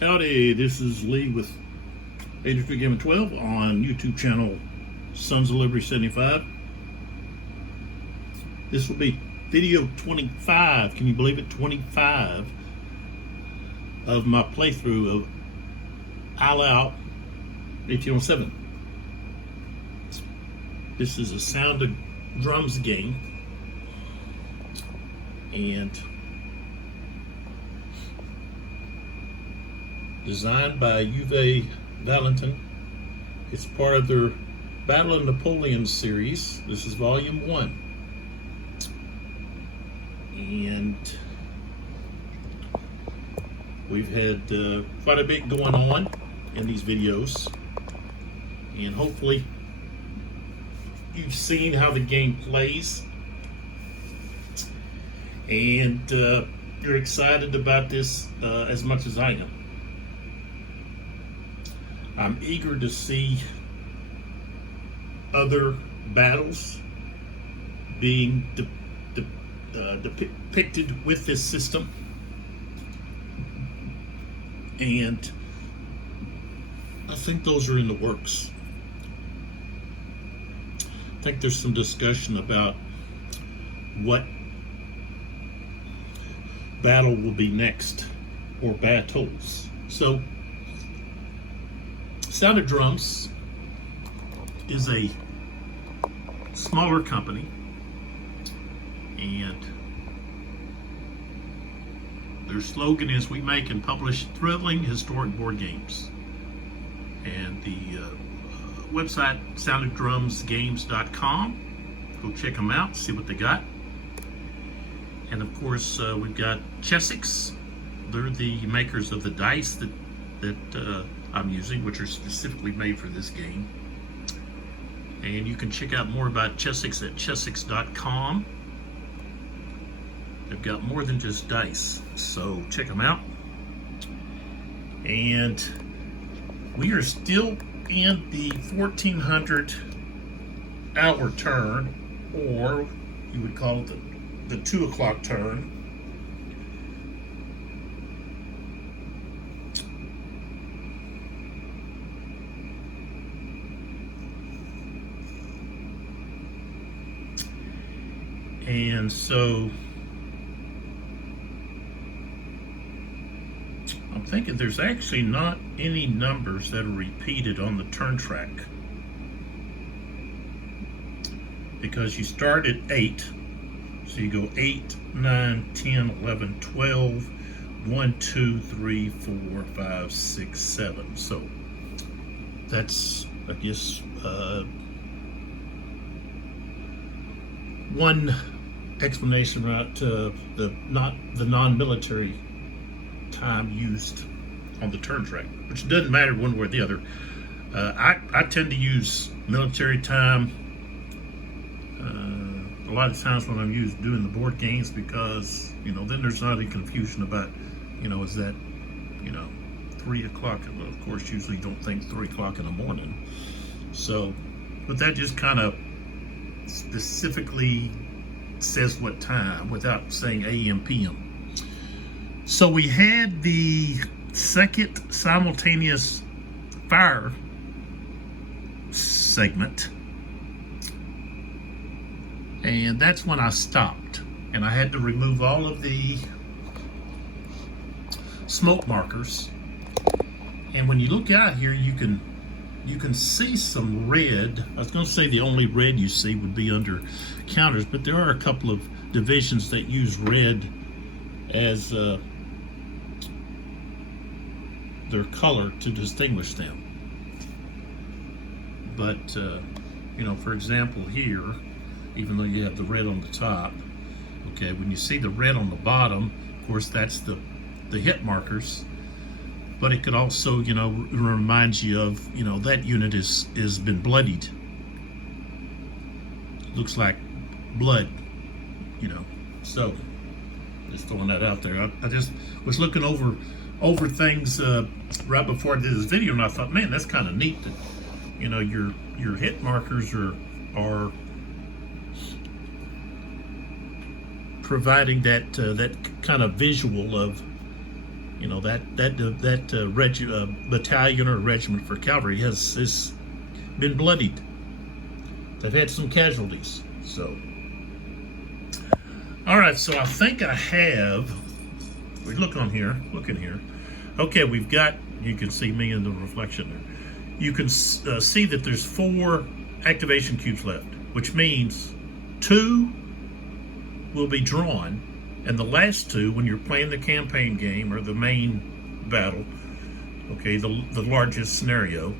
Howdy, this is Lee with 83 Gaming 12 on YouTube channel Sons of Liberty 75. This will be video 25, can you believe it? 25 of my playthrough of Eylau 1807. This is a Sound of Drums game, and designed by Uwe Walentin. It's part of their Battle of Napoleon series. This is volume 1. And we've had quite a bit going on in these videos. And hopefully you've seen how the game plays. And you're excited about this as much as I am. I'm eager to see other battles being depicted with this system, and I think those are in the works. I think there's some discussion about what battle will be next, or battles. So Sound of Drums is a smaller company, and their slogan is, "We make and publish thrilling historic board games." And the website soundofdrumsgames.com, go check them out, see what they got. And of course we've got Chessex. They're the makers of the dice that I'm using, which are specifically made for this game. And you can check out more about Chessex at chessex.com. They've got more than just dice, so check them out. And we are still in the 1400 hour turn, or you would call it the 2 o'clock turn. And so I'm thinking there's actually not any numbers that are repeated on the turn track, because you start at 8, so you go 8, 9, 10, 11, 12, 1, 2, 3, 4, 5, 6, 7. So that's, I guess, one explanation, right? The non-military time used on the turn track, which doesn't matter one way or the other. I tend to use military time a lot of times when I'm doing the board games, because then there's not any confusion about is that 3 o'clock. Well, of course, usually don't think 3 o'clock in the morning. So, but that just kind of specifically says what time without saying AM, PM. So we had the second simultaneous fire segment, and that's when I stopped, and I had to remove all of the smoke markers. And when you look out here, you can see some red. I was going to say the only red you see would be under counters, but there are a couple of divisions that use red as their color to distinguish them. But for example here, even though you have the red on the top, okay, when you see the red on the bottom, of course that's the hit markers. But it could also, remind you of, that unit has been bloodied. Looks like blood, So, just throwing that out there. I just was looking over things right before I did this video, and I thought, man, that's kind of neat that, your hit markers are providing that kind of visual of You know, that battalion or regiment for cavalry has been bloodied. They've had some casualties. So, all right. So I think I have. We look on here. Look in here. Okay, we've got. You can see me in the reflection there. You can see that there's 4 activation cubes left, which means 2 will be drawn, and the last 2, when you're playing the campaign game or the main battle, okay, the largest scenario,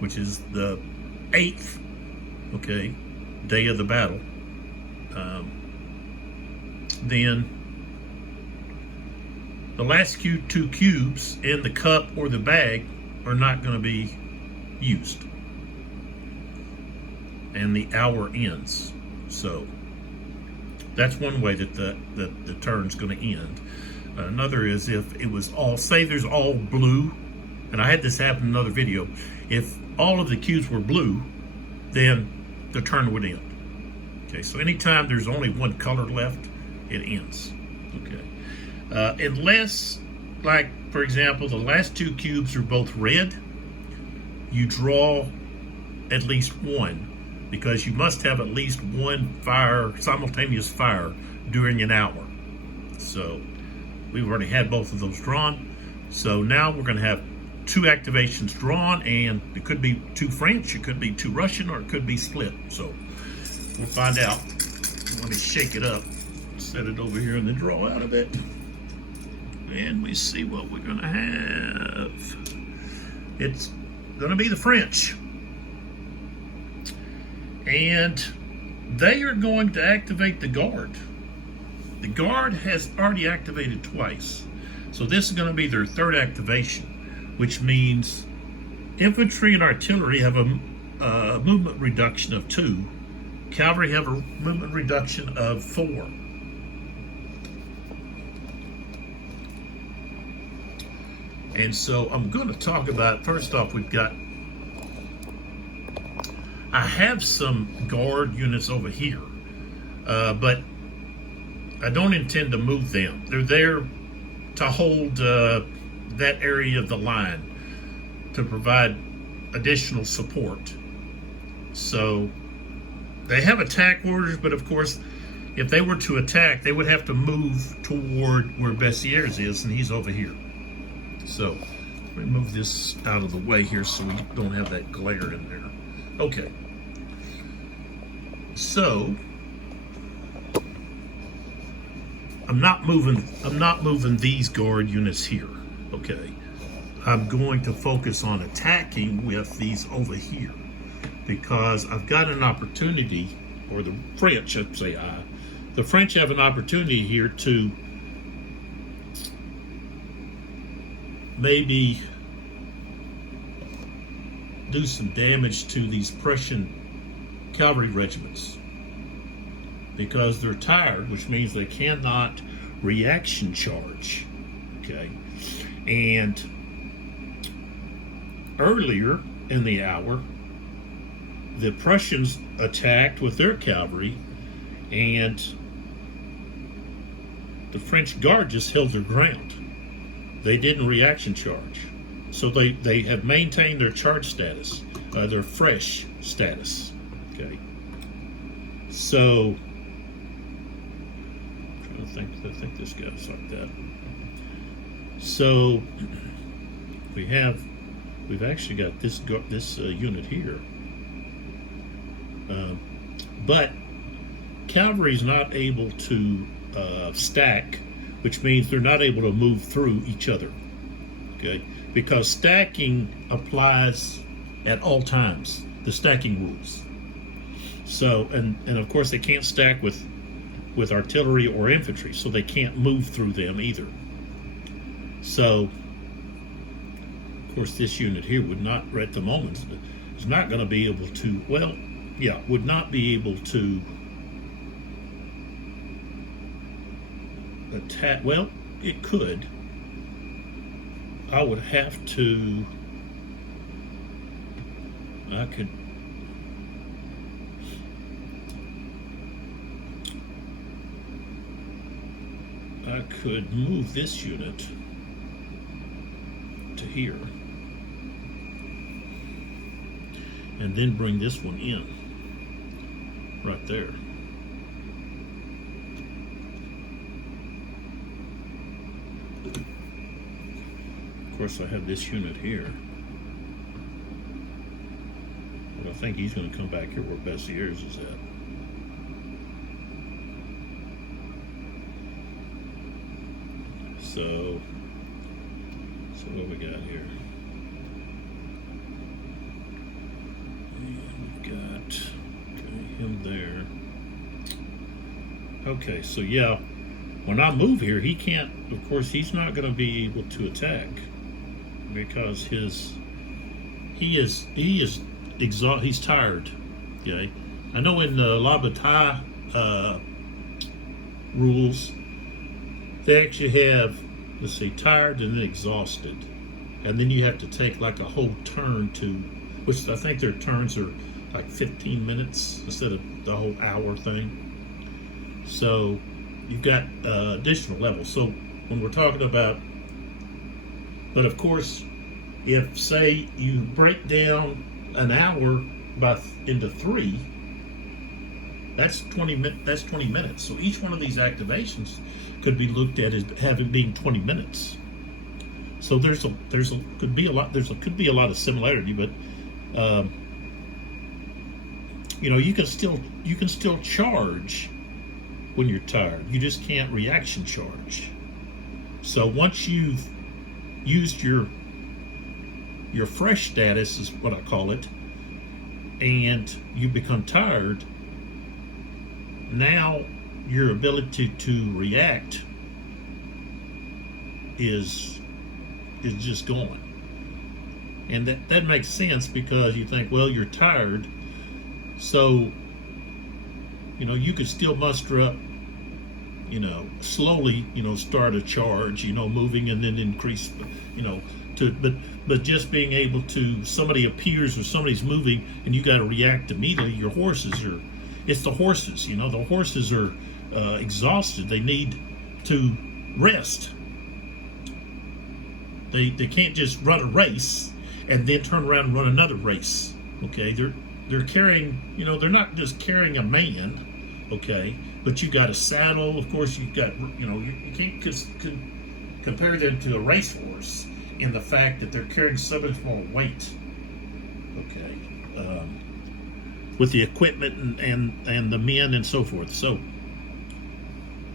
which is the 8th, okay, day of the battle, then the last 2 cubes in the cup or the bag are not going to be used, and the hour ends. So that's one way that the turn's going to end. Another is if it was all, say there's all blue, and I had this happen in another video. If all of the cubes were blue, then the turn would end. Okay, so anytime there's only one color left, it ends. Okay, unless, like for example, the last 2 cubes are both red, you draw at least 1, because you must have at least 1 simultaneous fire during an hour. So we've already had both of those drawn. So now we're going to have 2 activations drawn, and it could be 2 French, it could be 2 Russian, or it could be split. So we'll find out. Let me shake it up, set it over here, and then draw out of it. And we see what we're going to have. It's going to be the French. And they are going to activate the guard. The guard has already activated twice. So this is going to be their 3rd activation, which means infantry and artillery have a movement reduction of 2. Cavalry have a movement reduction of 4. And so I'm going to talk about, first off, I have some guard units over here, but I don't intend to move them. They're there to hold that area of the line to provide additional support. So they have attack orders, but of course, if they were to attack, they would have to move toward where Bessieres is, and he's over here. So let me move this out of the way here so we don't have that glare in there. Okay. So I'm not moving these guard units here. Okay. I'm going to focus on attacking with these over here, because I've got an opportunity, or the French, I'd say the French have an opportunity here to maybe do some damage to these Prussian cavalry regiments, because they're tired, which means they cannot reaction charge. Okay, and earlier in the hour, the Prussians attacked with their cavalry, and the French guard just held their ground. They didn't reaction charge. So they have maintained their charge status, their fresh status. Okay. So I'm trying to think this goes like that. So we've actually got this unit here, but cavalry is not able to stack, which means they're not able to move through each other. Okay, because stacking applies at all times, the stacking rules. So, and of course they can't stack with artillery or infantry, so they can't move through them either. So, of course, this unit here would not, at the moment, is not going to be able to, well, yeah, would not be able to attack. Well, it could. I would have to, I could move this unit to here. And then bring this one in. Right there. Of course, I have this unit here. But I think he's going to come back here where Bessier's is at. So what we got here? And we've got him there. Okay, so yeah, when I move here, he can't, of course, he's not going to be able to attack because he's tired. Okay, I know in the La Bataille rules, they actually have, let's see, tired and then exhausted, and then you have to take like a whole turn to, which I think their turns are like 15 minutes instead of the whole hour thing. So you've got additional levels. So when we're talking about, but of course, if say you break down an hour into 3, that's 20 minutes. So each one of these activations could be looked at as having being 20 minutes. So could be a lot of similarity, but you can still charge when you're tired. You just can't reaction charge. So once you've used your fresh status is what I call it, and you become tired, now your ability to react is just gone. And that makes sense because you think, well, you're tired, so you could still muster up, slowly, start a charge, moving and then increase, but just being able to, somebody appears or somebody's moving and you got to react immediately. It's the horses, the horses are exhausted. They need to rest. They can't just run a race and then turn around and run another race. Okay, they're carrying, they're not just carrying a man. Okay, but you got a saddle. Of course, you've got, you can't compare them to a racehorse in the fact that they're carrying so much more weight. Okay, with the equipment and the men and so forth. So,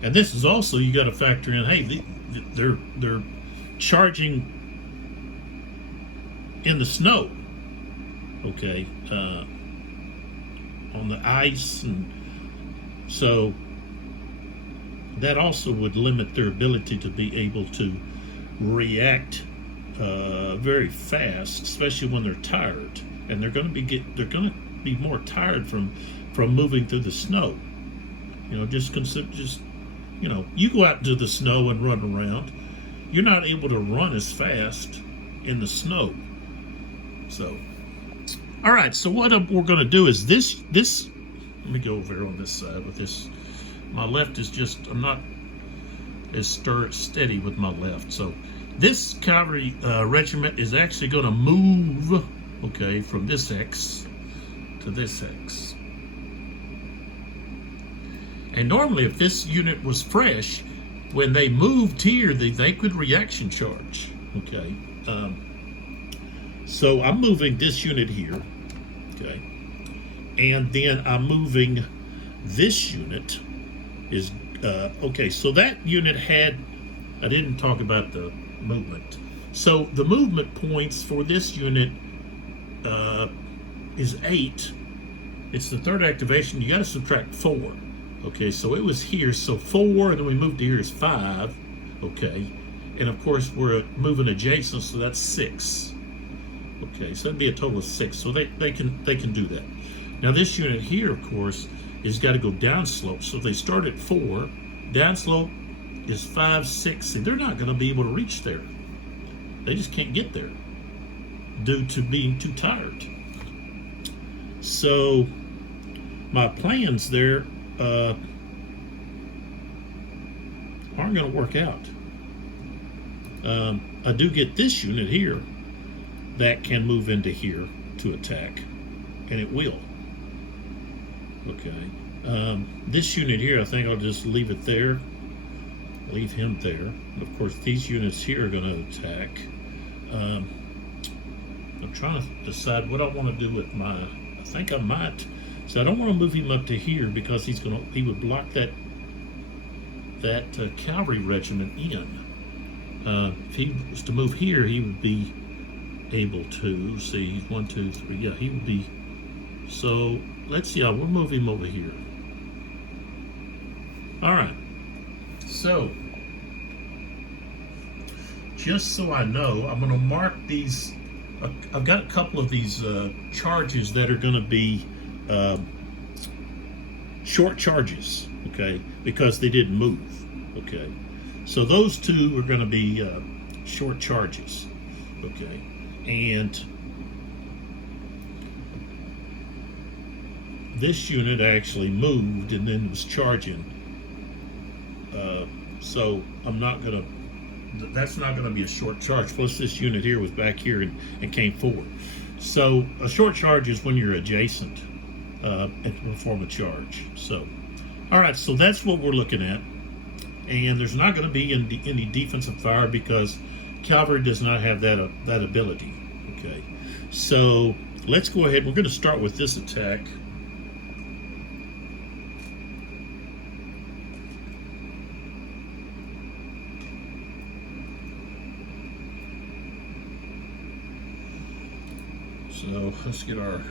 and this is also, you got to factor in, hey, they're charging in the snow. Okay, on the ice, and so that also would limit their ability to be able to react very fast, especially when they're tired, and they're going to be more tired from moving through the snow. You go out into the snow and run around, you're not able to run as fast in the snow. So, all right. So what we're going to do is this. Let me go over here on this side with this. My left is just, I'm not as steady with my left. So this cavalry regiment is actually going to move, okay, from this X to this X. And normally if this unit was fresh, when they moved here, they could reaction charge, okay. So I'm moving this unit here, okay. And then I'm moving this unit is, okay, so that unit I didn't talk about the movement. So the movement points for this unit is 8. It's the third activation. You got to subtract 4. Okay, so it was here, so 4, and then we moved to here is 5. Okay, and of course we're moving adjacent, so that's 6. Okay, so that'd be a total of 6. So they can do that. Now this unit here, of course, is got to go downslope. So they start at 4. Downslope is 5, 6, and they're not going to be able to reach there. They just can't get there due to being too tired. So my plans there aren't going to work out. I do get this unit here that can move into here to attack, and it will. Okay. This unit here, I think I'll just leave it there. Leave him there. And of course, these units here are going to attack. I'm trying to decide what I want to do with my. I think I might. So I don't want to move him up to here because he would block that cavalry regiment in. If he was to move here, he would be able to. See, he's 1, 2, 3. Yeah, he would be. So let's see. We'll move him over here. All right. So just so I know, I'm going to mark these. I've got a couple of these charges that are going to be short charges, okay, because they didn't move, okay. So those two are going to be short charges, okay, and this unit actually moved and then was charging. So I'm not going to. That's not going to be a short charge. Plus, this unit here was back here and came forward. So a short charge is when you're adjacent and to perform a charge. So, all right. So that's what we're looking at. And there's not going to be any defensive fire because cavalry does not have that ability. Okay. So let's go ahead. We're going to start with this attack. So let's get our,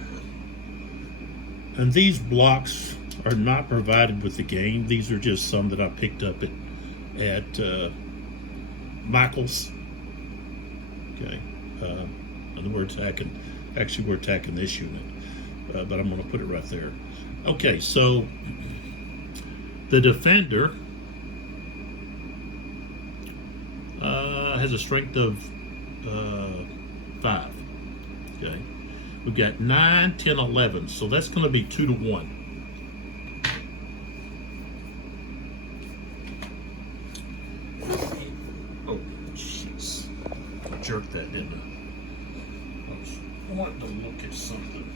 and these blocks are not provided with the game. These are just some that I picked up at Michael's. Okay, and we're attacking. Actually, we're attacking this unit, but I'm going to put it right there. Okay, so the defender has a strength of 5. Okay. We've got 9, 10, 11, so that's going to be 2 to 1. Oh, jeez. I jerked that, didn't I? I wanted to look at something.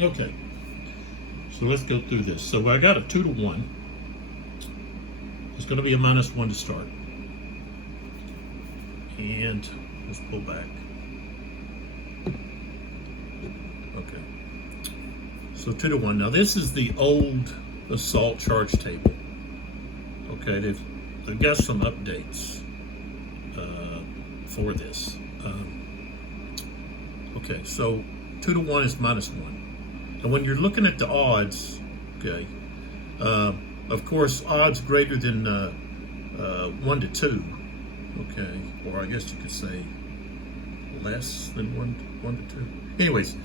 Okay, so let's go through this. So I got a 2 to 1. It's going to be a -1 to start. And let's pull back. Okay. So 2 to 1. Now this is the old assault charge table. Okay, they've got some updates for this. Okay, so 2 to 1 is -1. And when you're looking at the odds, okay, of course, odds greater than 1 to 2, okay, or I guess you could say less than 1 to 2. Anyways,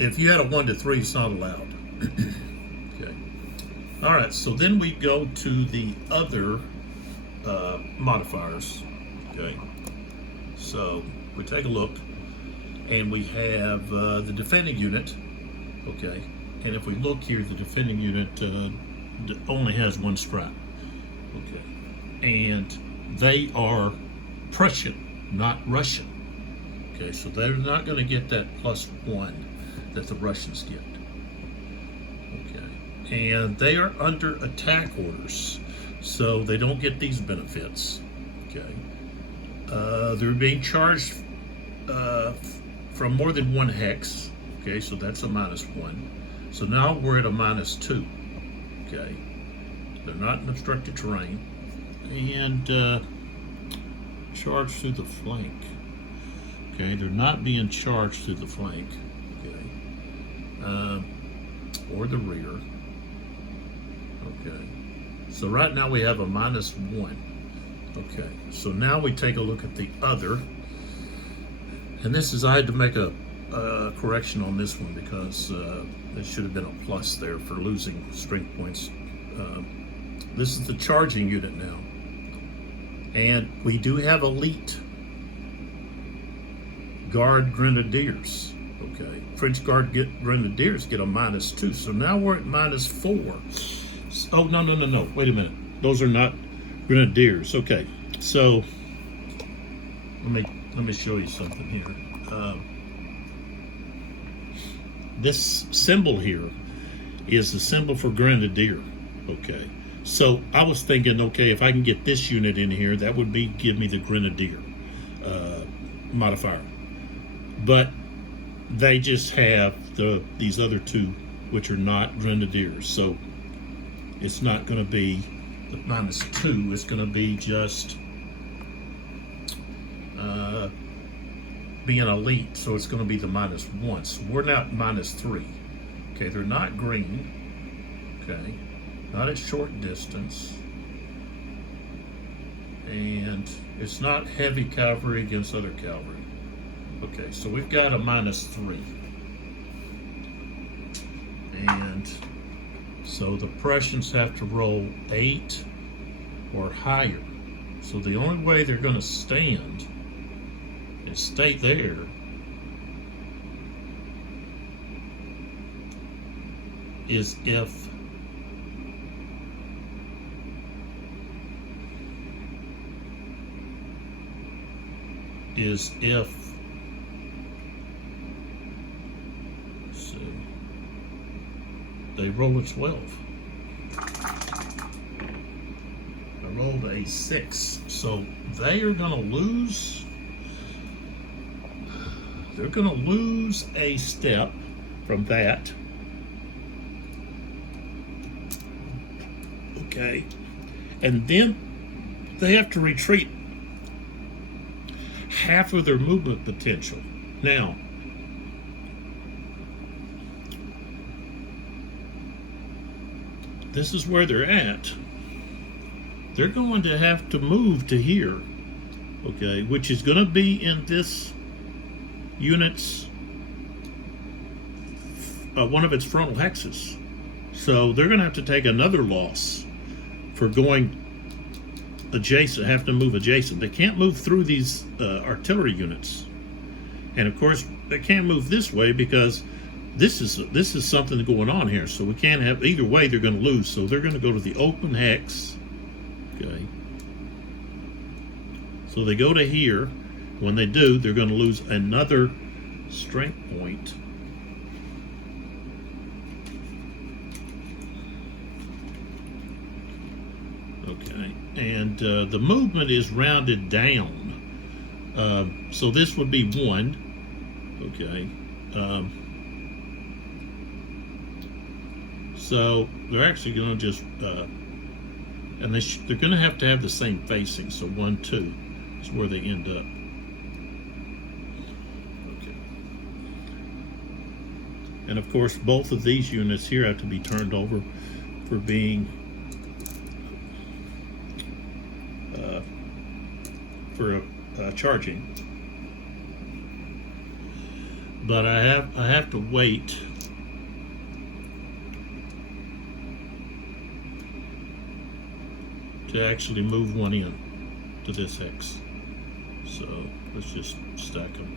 if you had a 1 to 3, it's not allowed. Okay. All right. So then we go to the other modifiers. Okay. So we take a look, and we have the defending unit. Okay, and if we look here, the defending unit only has 1 stripe. Okay, and they are Prussian, not Russian. Okay, so they're not going to get that +1 that the Russians get. Okay, and they are under attack orders, so they don't get these benefits. Okay, they're being charged from more than one hex. Okay, so that's a -1. So now we're at a -2. Okay, they're not in obstructed terrain, and charged through the flank. Okay, they're not being charged through the flank. Okay, or the rear. Okay, so right now we have a -1. Okay, so now we take a look at the other, and this is, I had to make a correction on this one because it should have been a plus there for losing strength points. This is the charging unit now, and we do have elite Guard Grenadiers. Okay, French Guard Grenadiers get a -2, so now we're at -4. Oh, no, wait a minute, those are not Grenadiers. Okay, so let me show you something here. This symbol here is the symbol for Grenadier. Okay, so I was thinking, okay, if I can get this unit in here, that would give me the Grenadier modifier. But they just have these other two, which are not Grenadiers. So it's not going to be the -2. It's going to be just being elite. So it's going to be the -1. So we're now at -3. Okay, they're not green. Okay, not at short distance. And it's not heavy cavalry against other cavalry. Okay, so we've got a -3. And so the Prussians have to roll 8 or higher. So the only way they're going to stand and stay there is if so they roll a 12. I rolled a 6, so they are going to lose. They're going to lose a step from that. Okay, and then they have to retreat half of their movement potential. Now, this is where they're at. They're going to have to move to here, okay, which is going to be in this unit's one of its frontal hexes. So they're going to have to take another loss for going adjacent, have to move adjacent. They can't move through these artillery units, and of course they can't move this way because this is something going on here. So we can't have either way. They're going to lose. So they're going to go to the open hex. Okay. So they go to here. When they do, they're going to lose another strength point. Okay, and the movement is rounded down. So this would be 1. Okay. So they're actually going to just, and they're going to have the same facing. So 1, 2 is where they end up. Okay. And of course, both of these units here have to be turned over for being charging. But I have to wait to actually move one in to this hex. So let's just stack them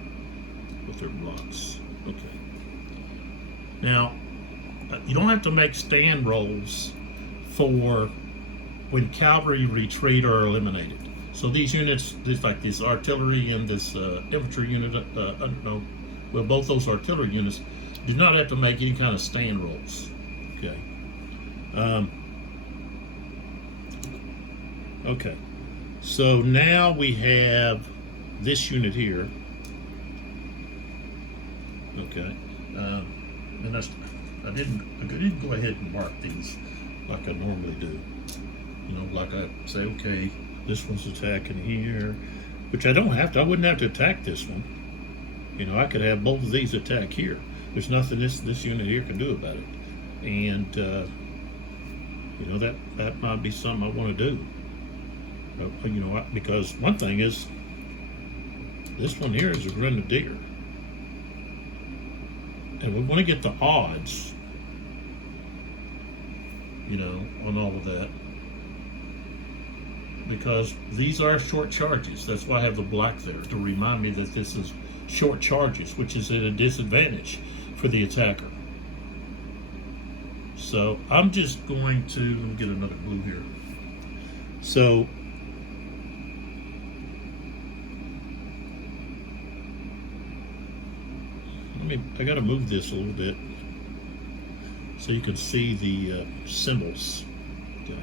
with their blocks. Okay. Now, you don't have to make stand rolls for when cavalry retreat or eliminated. So these units, like this artillery and this infantry unit, both those artillery units do not have to make any kind of stand rolls. Okay. Um, okay, so now we have this unit here. Okay, and I didn't go ahead and mark these like I normally do. You know, like I say, okay, this one's attacking here, which I don't have to. I wouldn't have to attack this one. You know, I could have both of these attack here. There's nothing this unit here can do about it. And you know, that might be something I want to do. You know, because one thing is, this one here is a grenadier, and we want to get the odds, you know, on all of that, because these are short charges. That's why I have the black there, to remind me that this is short charges, which is at a disadvantage for the attacker. So I'm just going to, let me get another blue here. So I got to move this a little bit so you can see the symbols. Okay.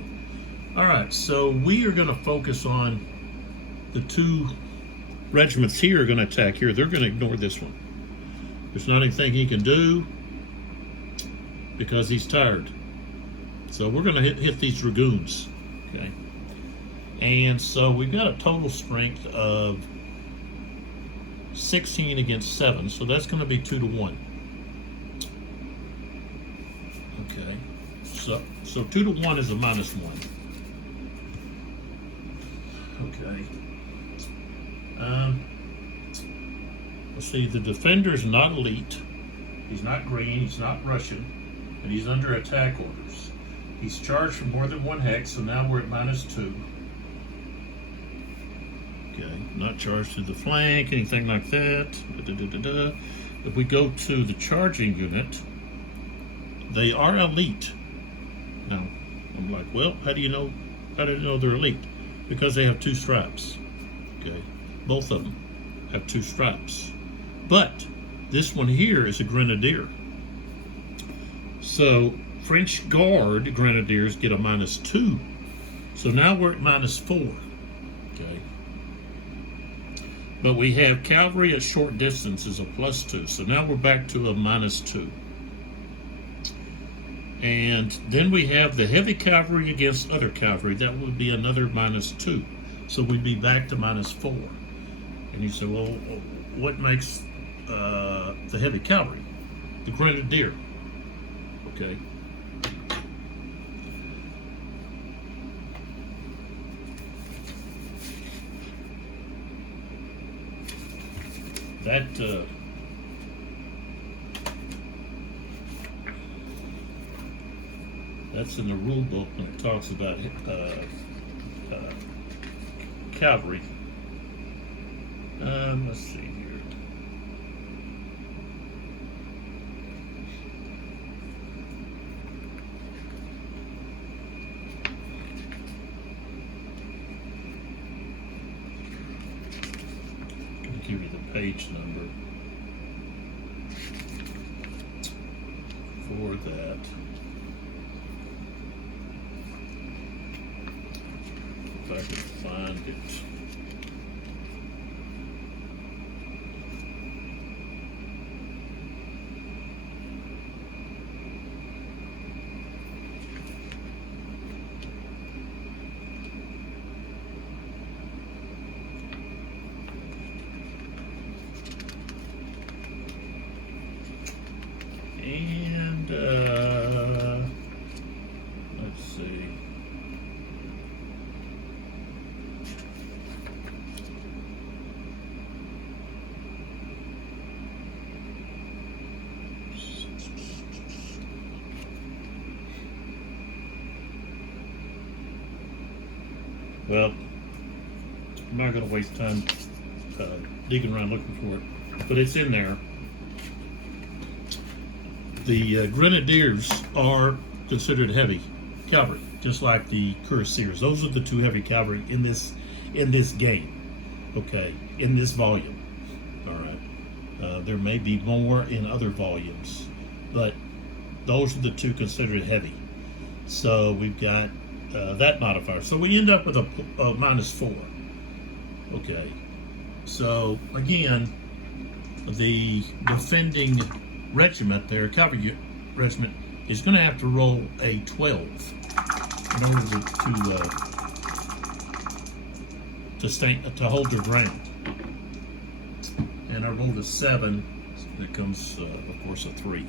All right, so we are going to focus on the two regiments here are going to attack here. They're going to ignore this one. There's not anything he can do because he's tired. So we're going to hit these dragoons. Okay. And so we've got a total strength of 16 against 7, so that's going to be 2 to 1. Okay, so 2 to 1 is a -1. Okay. Let's see. The defender's not elite. He's not green. He's not Russian, and he's under attack orders. He's charged for more than 1 hex, so now we're at -2. Okay, not charged to the flank, anything like that. If we go to the charging unit, they are elite. Now, I'm like, well, how do you know they're elite? Because they have 2 stripes. Okay, both of them have 2 stripes. But this one here is a grenadier. So French Guard grenadiers get a -2. So now we're at -4. Okay. But we have cavalry at short distance is a +2. So now we're back to a -2. And then we have the heavy cavalry against other cavalry. That would be another -2. So we'd be back to -4. And you say, well, what makes the heavy cavalry? The grenadier. Okay. That's in the rule book when it talks about cavalry. Let's see here. I'm going to give you the page number for that. If I can find it. And let's see. Well, I'm not going to waste time digging around looking for it, but it's in there. The grenadiers are considered heavy cavalry, just like the cuirassiers. Those are the 2 heavy cavalry in this game. Okay, in this volume. All right. There may be more in other volumes, but those are the 2 considered heavy. So we've got that modifier. So we end up with a -4. Okay. So again, the defending regiment there, cavalry regiment, is going to have to roll a 12 in order to hold their ground. And I rolled a 7. It comes, of course, a 3.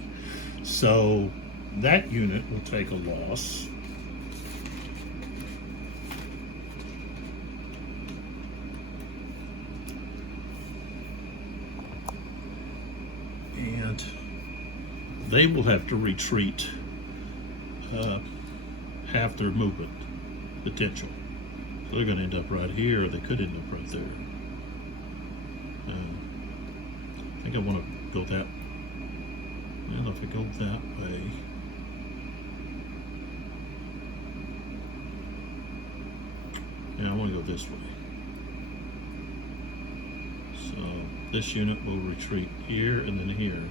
So that unit will take a loss. And they will have to retreat half their movement potential. So they're going to end up right here, or they could end up right there. I think I want to go that. And if I go that way, yeah, I want to go this way. So this unit will retreat here and then here.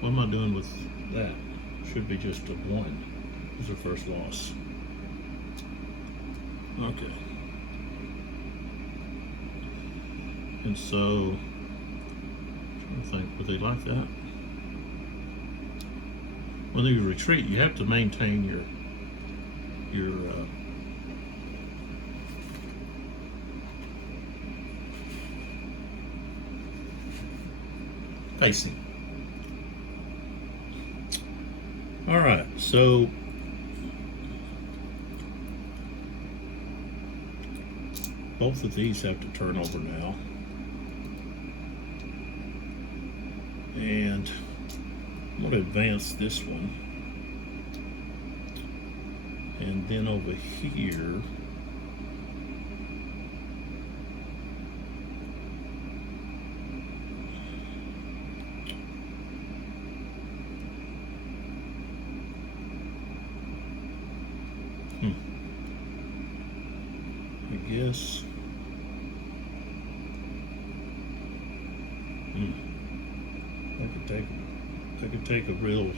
What am I doing with that? Should be just a 1. This is the first loss. Okay. And so, I'm trying to think, would they like that? When you retreat, you have to maintain your facing. All right, so both of these have to turn over now. And I'm going to advance this one. And then over here, I guess. I could take a real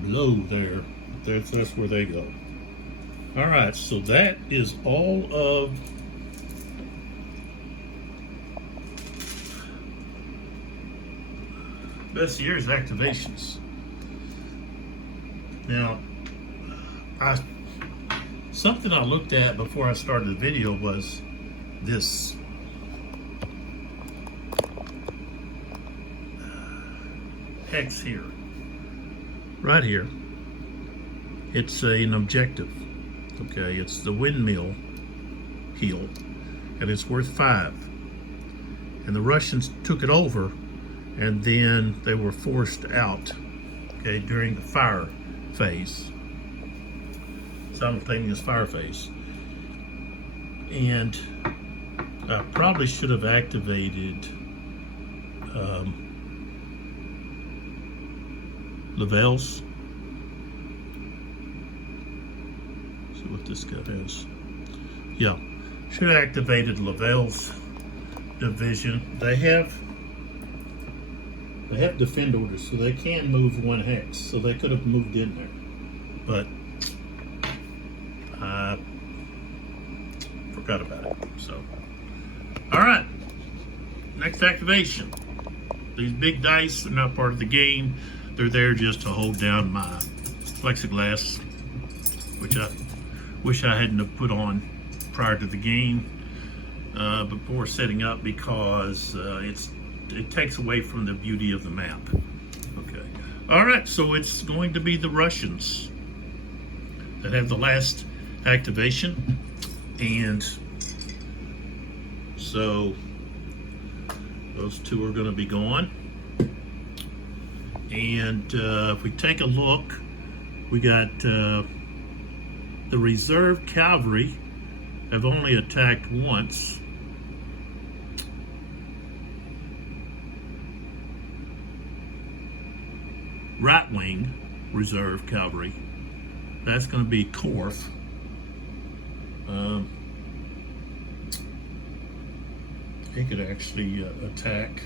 blow there. That's where they go. All right, so that is all of this year's activations. Now, something I looked at before I started the video was this hex here, right here. It's an objective. Okay, it's the windmill hill, and it's worth 5. And the Russians took it over, and then they were forced out. Okay, during the fire phase, simultaneous fire phase, and I probably should have activated Lavelle's. See what this guy has. Yeah, should have activated Lavelle's division. They have defend orders, so they can move 1 hex. So they could have moved in there, but I forgot about it. So, all right, next activation. These big dice are not part of the game. They're there just to hold down my plexiglass, which I wish I hadn't have put on prior to the game before setting up, because it takes away from the beauty of the map. Okay. All right, so it's going to be the Russians that have the last activation, and so those 2 are going to be gone. And if we take a look, we got the reserve cavalry have only attacked once. Right wing reserve cavalry, that's going to be Korth. He could actually attack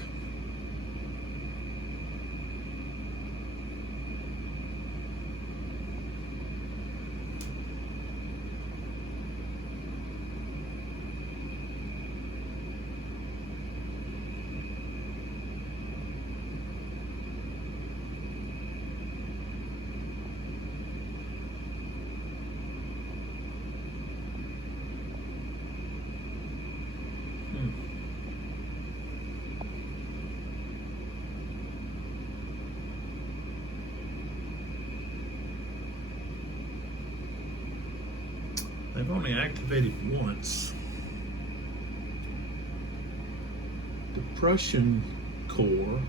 They've only activated once. The Prussian Corps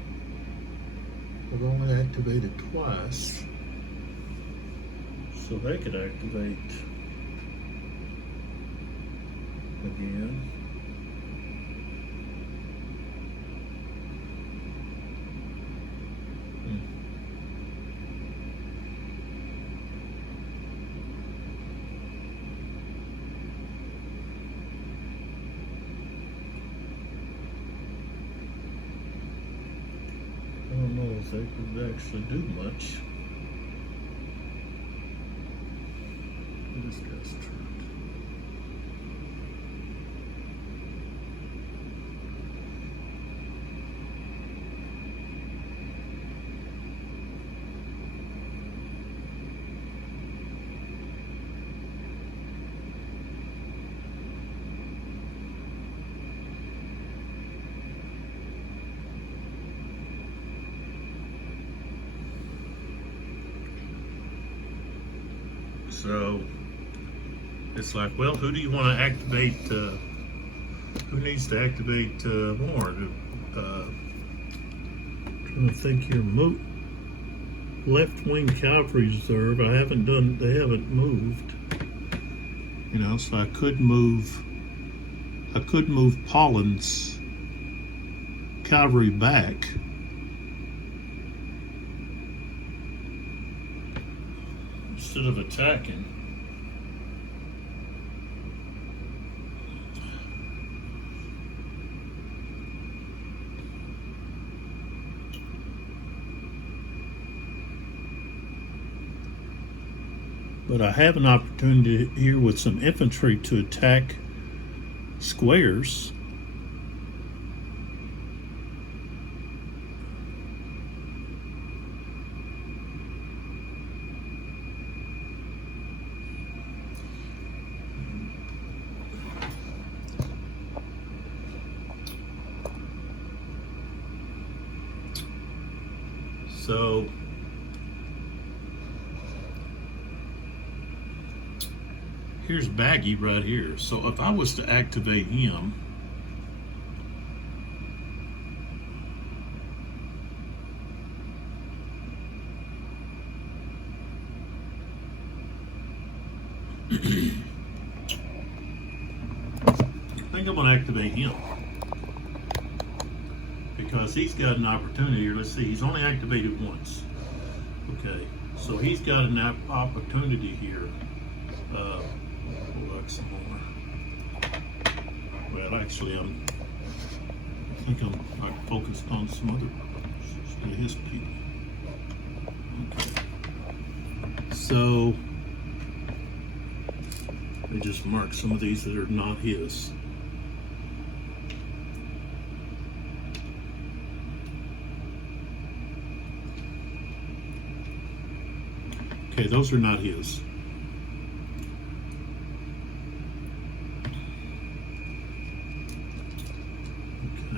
have only activated twice. So they could activate again. I don't know if they could actually do much. This guy's turned. So it's like, well, who do you want to activate? Who needs to activate more? Trying to think here. Left wing cavalry reserve. They haven't moved. You know, so I could move Pollen's cavalry back. Instead of attacking. But I have an opportunity here with some infantry to attack squares. So here's Baggy right here. So if I was to activate him, I think I'm going to activate him because he's got an opportunity here. Let's see, he's only activated once. Okay, so he's got an opportunity here. Pull back some more. Well, actually, I think I'm focused on some other his people. Okay. So let me just mark some of these that are not his. Okay, those are not his.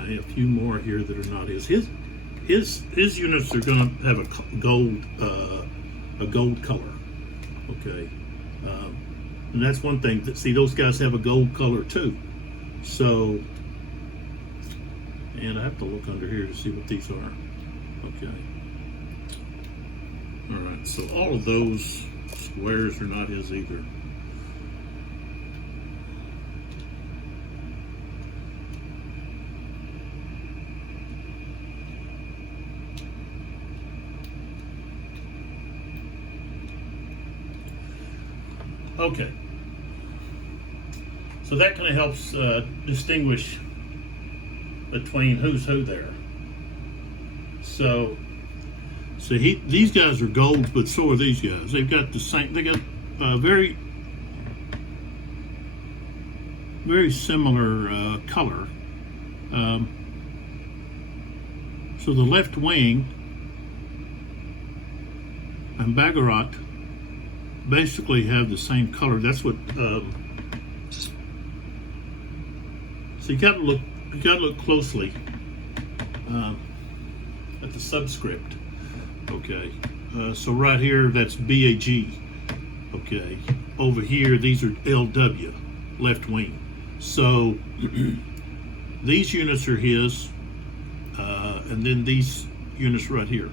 Okay, a few more here that are not his. His units are going to have a gold color. Okay, and that's one thing. That see, those guys have a gold color too. So, and I have to look under here to see what these are. Okay. All right, so all of those squares are not his either. Okay, so that kind of helps distinguish between who's who there. So these guys are golds, but so are these guys. They've got the same. They got very similar color. So the left wing and Baggerat basically have the same color. That's what. So you got to look closely at the subscript. Okay, so right here that's BAG, Okay, over here, these are LW, left wing. So these units are his, and then these units right here.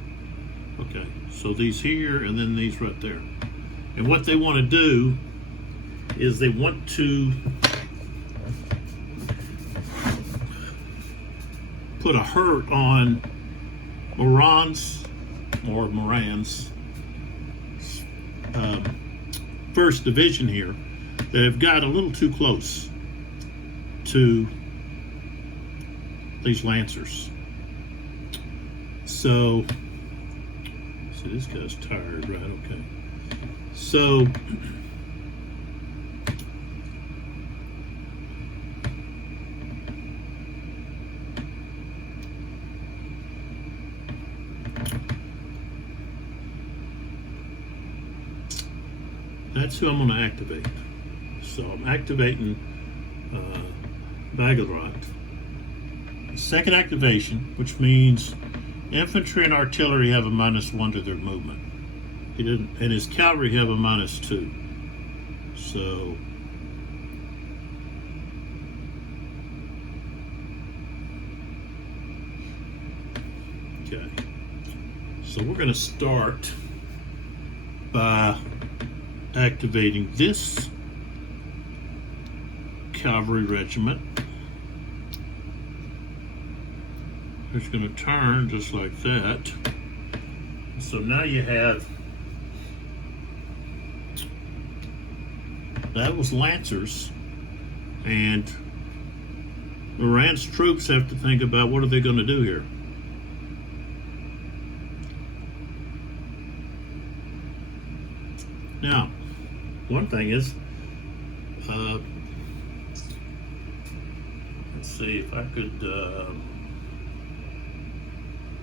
Okay, so these here, and then these right there. And what they want to do is they want to put a hurt on Moran's first division here that have got a little too close to these Lancers. So this guy's tired, right? Okay. So that's who I'm going to activate. So I'm activating Bagalrot. Second activation, which means infantry and artillery have a -1 to their movement. He didn't, and his cavalry have a -2. So okay. So we're going to start by activating this cavalry regiment. It's going to turn just like that. So now you have, that was Lancers, and Moran's troops have to think about what are they going to do here. Now, one thing is, let's see if I could,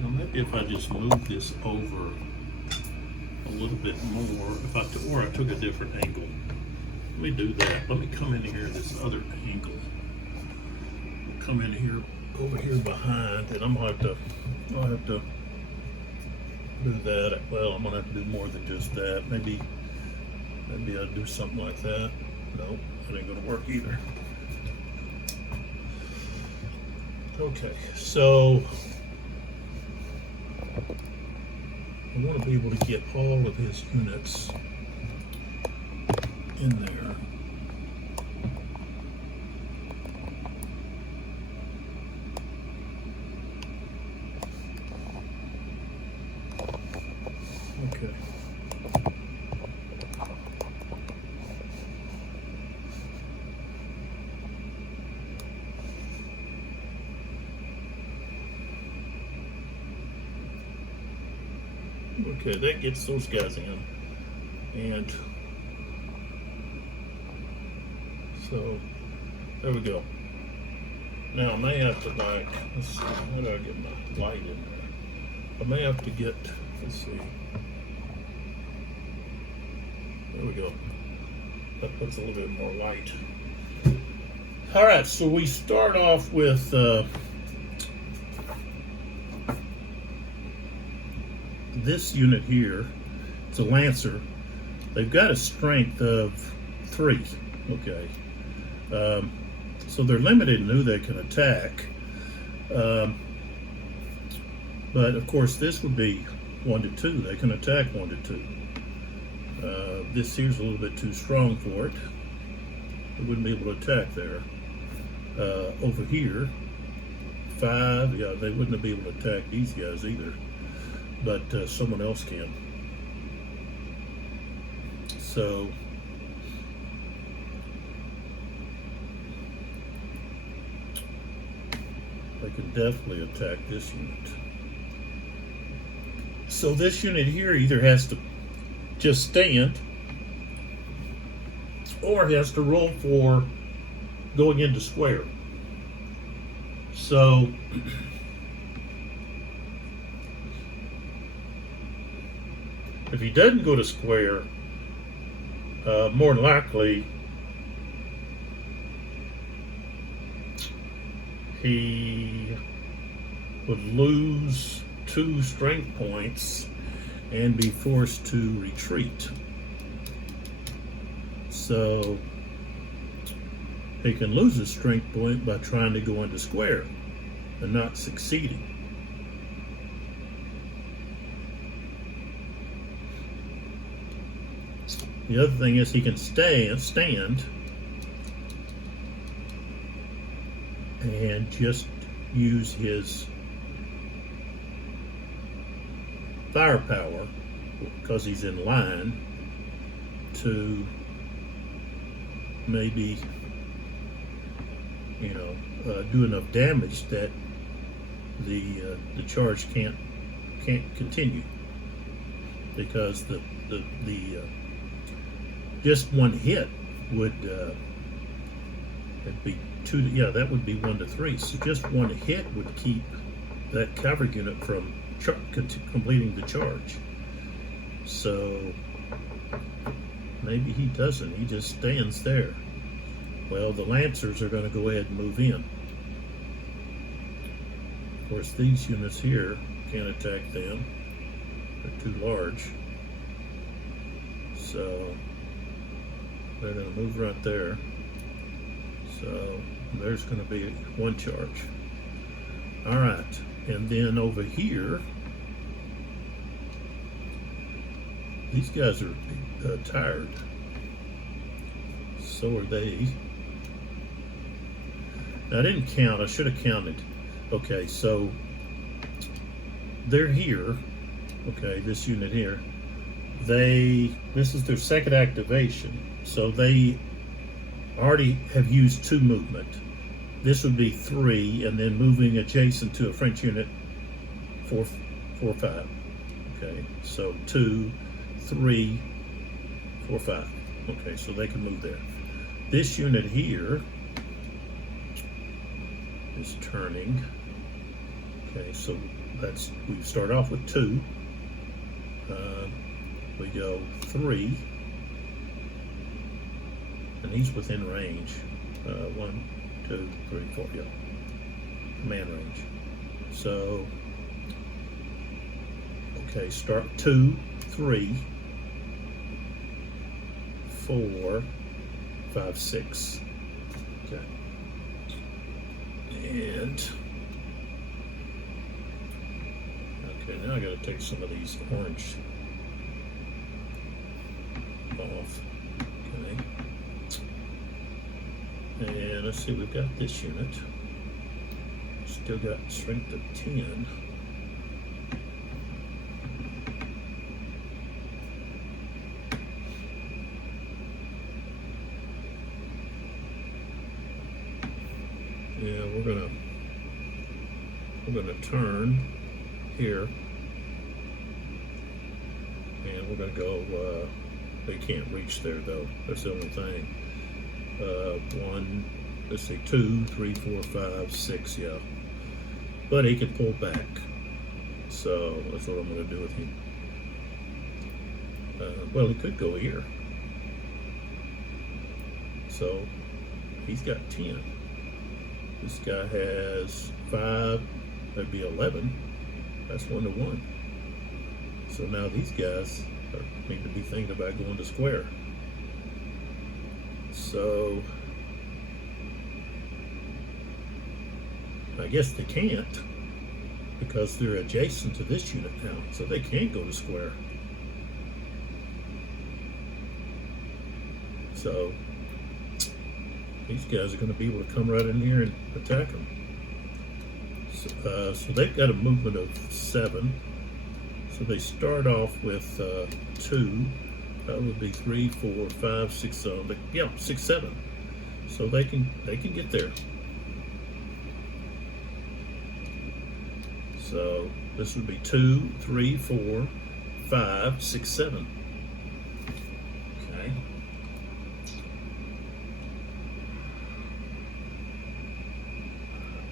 well, maybe if I just move this over a little bit more, or I took a different angle. Let me do that. Let me come in here this other angle. Come in here, over here behind, and I'll have to do that. Well, I'm gonna have to do more than just that. Maybe I'll do something like that. Nope, that ain't gonna work either. Okay, so I want to be able to get all of his units in there. Okay. Okay, that gets those guys in. And so, there we go. Now I may have to let's see, how do I get my light in there? I may have to get, let's see. There we go. That puts a little bit more light. All right, so we start off with this unit here. It's a Lancer. They've got a strength of 3. Okay. So they're limited in who they can attack. But of course this would be 1 to 2. They can attack 1 to 2. This here's a little bit too strong for it. They wouldn't be able to attack there. Over here, 5, yeah, they wouldn't be able to attack these guys either. But someone else can. So they can definitely attack this unit. So this unit here either has to just stand or has to roll for going into square. So if he doesn't go to square, more than likely he would lose 2 strength points and be forced to retreat. So he can lose his strength point by trying to go into square and not succeeding. The other thing is he can stand and just use his firepower, because he's in line, to maybe, do enough damage that the charge can't continue, because the just one hit would it'd be two. Yeah, that would be 1 to 3. So just one hit would keep that cavalry unit from completing the charge. So maybe he doesn't. He just stands there. Well, the Lancers are going to go ahead and move in. Of course, these units here can't attack them. They're too large. So they're going to move right there. So there's going to be one charge. All right. And then over here, these guys are tired. So are they. Now, I didn't count. I should have counted. Okay, so they're here. Okay, this unit here. This is their second activation. So they already have used 2 movement. This would be 3, and then moving adjacent to a French unit, 4, 5. Okay, so 2, 3, 4, 5. Okay, so they can move there. This unit here is turning. Okay, so we start off with 2. We go 3, and he's within range. 1, 2, 3, 4. Yeah, command range. So okay, start 2, 3, 4, 5, 6. Okay, and okay, now I got to take some of these orange off. Okay, and let's see, we've got this unit. Still got strength of 10. Yeah, we're gonna turn here, and we're gonna go. They can't reach there though. That's the only thing. 1, let's see, 2, 3, 4, 5, 6. Yeah, but he can pull back. So that's what I'm gonna do with him. Well, he could go here. So he's got 10. This guy has 5, that'd be 11. That's 1 to 1. So now these guys need to be thinking about going to square. So I guess they can't, because they're adjacent to this unit now. So they can't go to square. So these guys are going to be able to come right in here and attack them. So they've got a movement of 7. So they start off with 2. That would be 3, 4, 5, 6, 7. Yeah, 6, 7. So they can get there. So this would be 2, 3, 4, 5, 6, 7. Okay.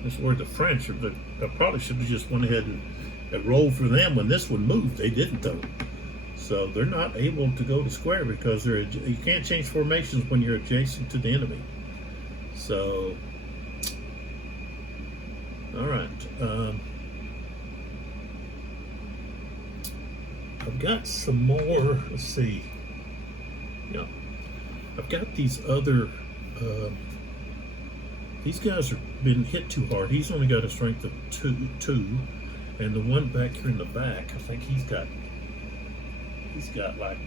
This is where the French are. I probably should have just went ahead and rolled for them when this one moved. They didn't though. So they're not able to go to square because you can't change formations when you're adjacent to the enemy. So, all right. I've got some more. Let's see. Yeah. I've got these other. These guys have been hit too hard. He's only got a strength of two, and the one back here in the back, I think he's got like,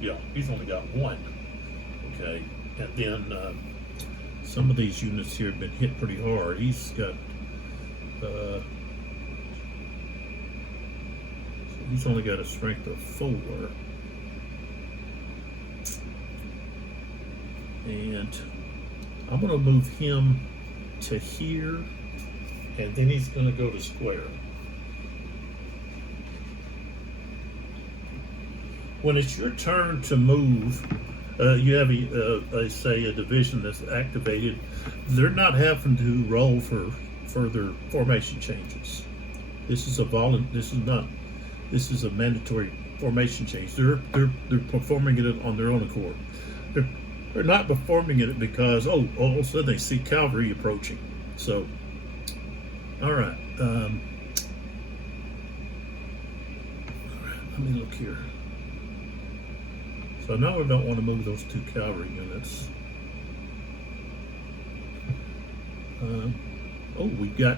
yeah, he's only got one. Okay, and then some of these units here have been hit pretty hard. He's got, so he's only got a strength of 4. And I'm going to move him to here, and then he's going to go to square. When it's your turn to move, you have say a division that's activated. They're not having to roll for further formation changes. This is a mandatory formation change. They're performing it on their own accord. They're not performing it because all of a sudden they see cavalry approaching. So, all right. Let me look here. So now I don't want to move those 2 cavalry units. Oh, we've got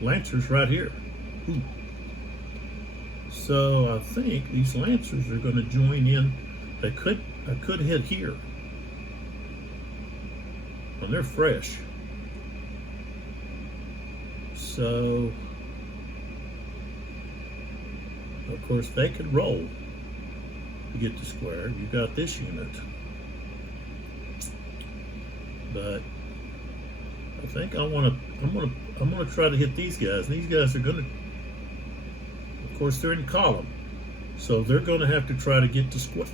lancers right here. Ooh. So I think these lancers are going to join in. I could hit here. And they're fresh. So, of course, they could roll to get to square. You got this unit. But I think I'm gonna try to hit these guys. And these guys are gonna, of course, they're in column. So they're going to have to try to get to square.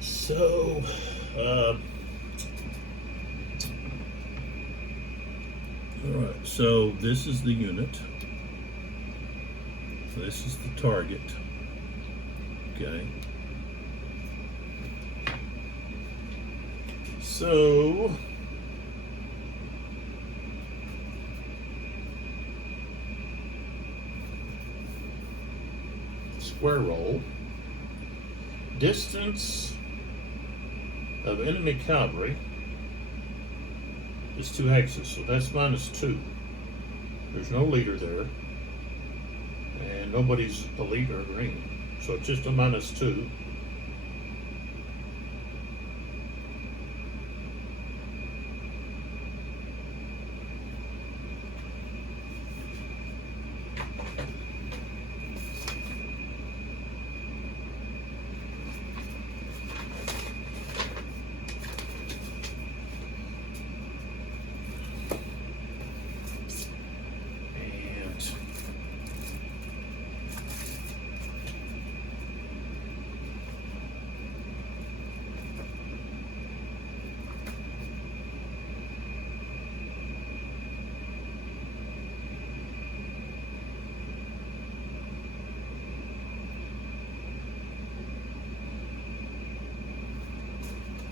So, all right. So this is the unit. This is the target. Okay. So square roll. Distance of enemy cavalry is 2 hexes, so that's -2. There's no leader there, and nobody's a leader green. So it's just a -2.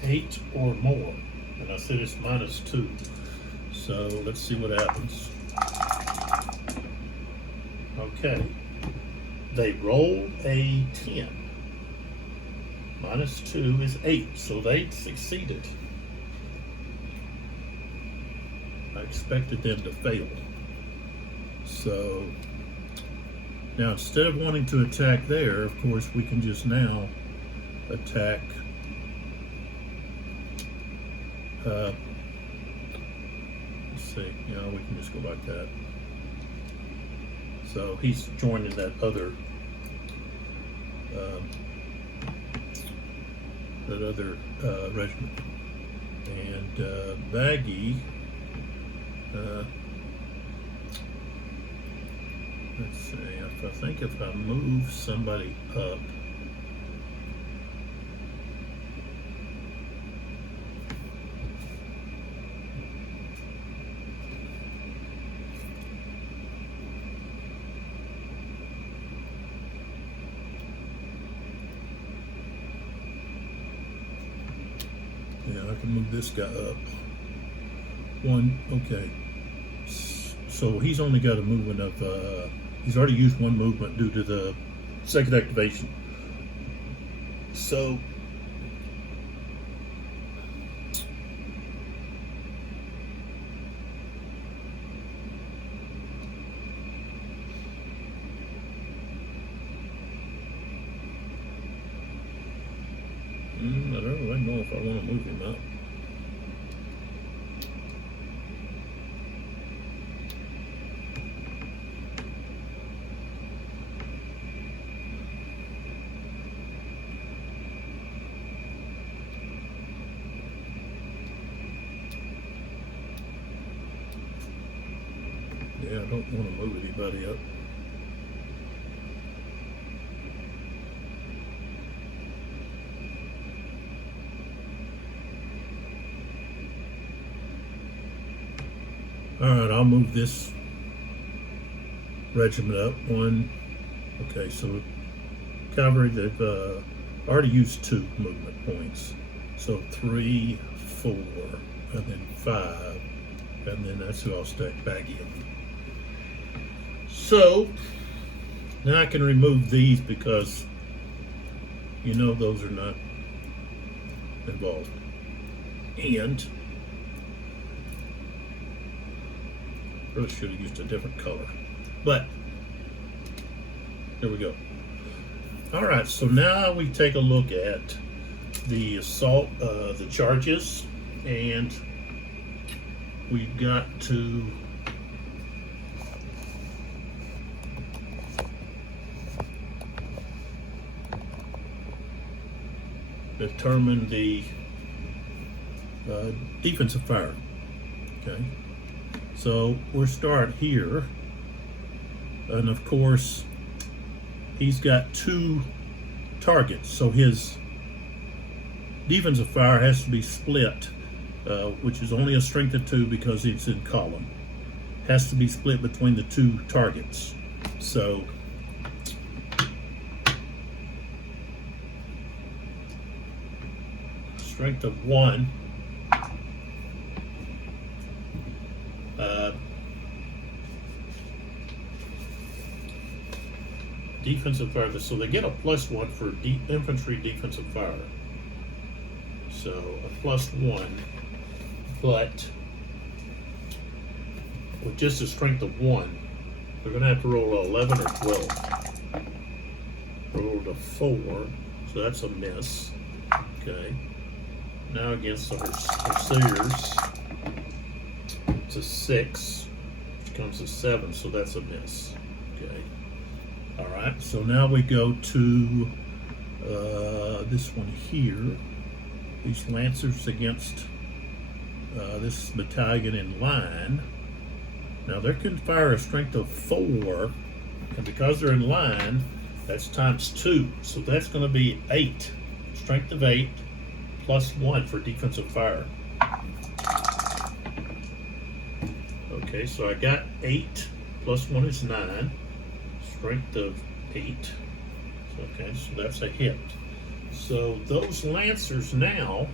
Eight or more, and I said it's -2. So let's see what happens. Okay, they roll a 10. -2 is 8, so they succeeded. I expected them to fail. So now instead of wanting to attack there, of course, we can just now attack. Let's see, we can just go like that. So he's joining that other regiment. And Baggy, let's see, if I move somebody up, Yeah, I can move this guy up. One, okay. So he's only got a movement of, he's already used one movement due to the second activation. So, I don't really know if I want to move him up. Yeah, I don't want to move anybody up. Alright, I'll move this regiment up. One, okay, so cavalry, they've already used 2 movement points. So 3, 4, and then 5, and then that's who I'll stack back in. So, now I can remove these because you know those are not involved. And really should have used a different color, but there we go. All right, so now we take a look at the assault, the charges, and we've got to determine the defensive fire. Okay. So we'll start here, and of course he's got 2 targets, so his defensive fire has to be split, which is only a strength of 2 because it's in column. Has to be split between the 2 targets. So strength of 1. Defensive fire, so they get a +1 for infantry defensive fire. So a +1, but with just a strength of 1, they're going to have to roll 11 or 12. Rolled a 4, so that's a miss. Okay. Now against the Hussars, it's a 6, which comes to 7, so that's a miss. Okay. All right, so now we go to this one here. These Lancers against this battalion in line. Now they can fire a strength of 4, and because they're in line, that's ×2. So that's going to be 8. Strength of 8 +1 for defensive fire. Okay, so I got 8 +1 is 9. Strength of 8. Okay, so that's a hit. So those Lancers now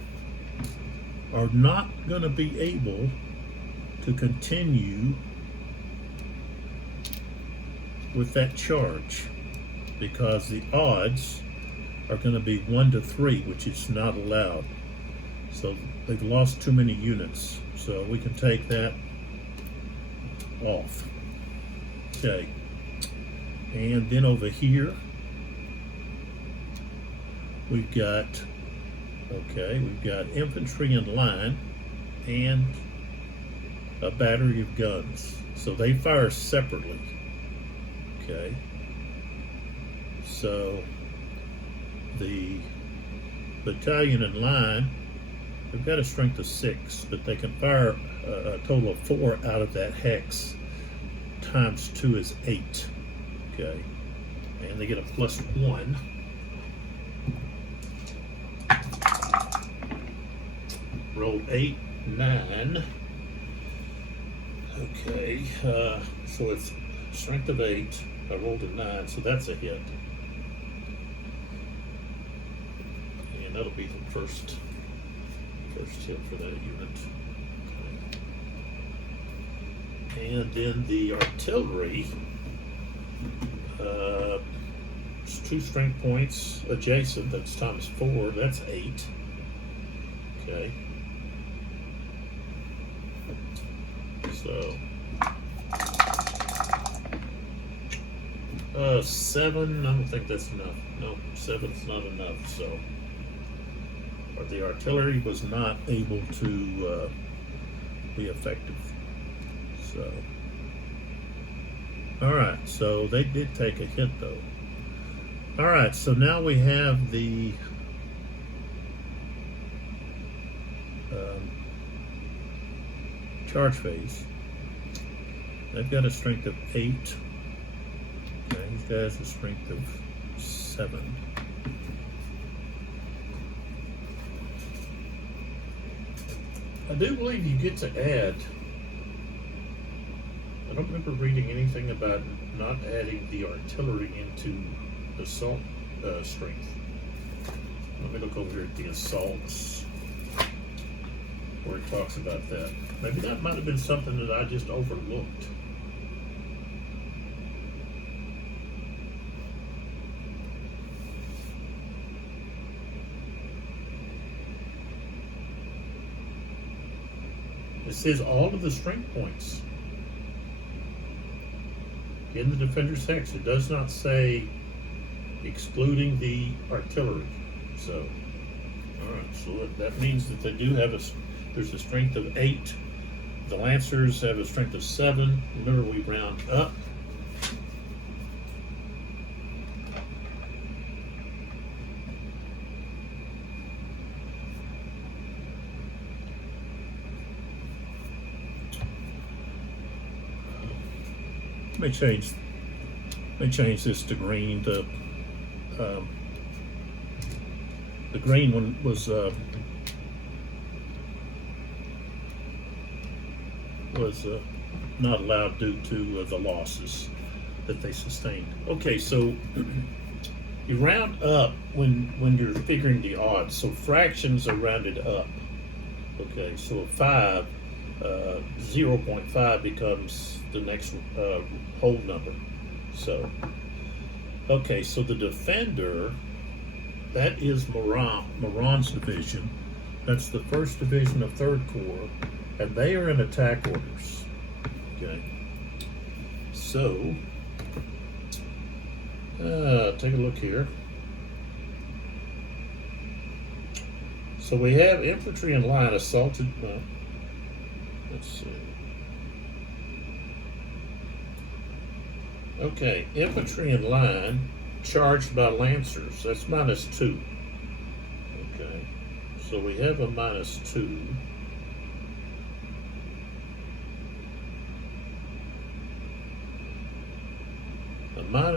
are not going to be able to continue with that charge because the odds are going to be 1 to 3, which is not allowed. So they've lost too many units. So we can take that off. Okay. And then over here, we've got infantry in line and a battery of guns. So they fire separately. Okay. So the battalion in line, they've got a strength of 6, but they can fire a total of 4 out of that hex. ×2 is 8. Okay. And they get a +1. Roll 8, 9. Okay. So it's strength of 8. I rolled a 9, so that's a hit. And that'll be the first There's 10 for that unit. Okay. And then the artillery, it's 2 strength points adjacent. That's times 4. That's 8. Okay. So 7. I don't think that's enough. No, 7's not enough. So the artillery was not able to be effective. So, all right. So they did take a hit, though. All right. So now we have the charge phase. They've got a strength of 8. Okay, these guys a strength of 7. I do believe you get to add. I don't remember reading anything about not adding the artillery into assault strength. Let me look over here at the assaults where it talks about that. Maybe that might have been something that I just overlooked. It says all of the strength points in the defender's hex. It does not say excluding the artillery. So, all right. So that means that they do have there's a strength of 8. The Lancers have a strength of 7. Remember, we round up. Let me change this to green. The green one was not allowed due to the losses that they sustained. Okay, so you round up when you're figuring the odds. So fractions are rounded up. Okay, so a 5, 0.5 becomes the next whole number. So, okay, so the defender, that is Moran's division. That's the 1st Division of 3rd Corps, and they are in attack orders. Okay. So, take a look here. So we have infantry in line assaulted. Let's see. Okay, infantry in line charged by Lancers. That's -2. Okay, so we have a -2.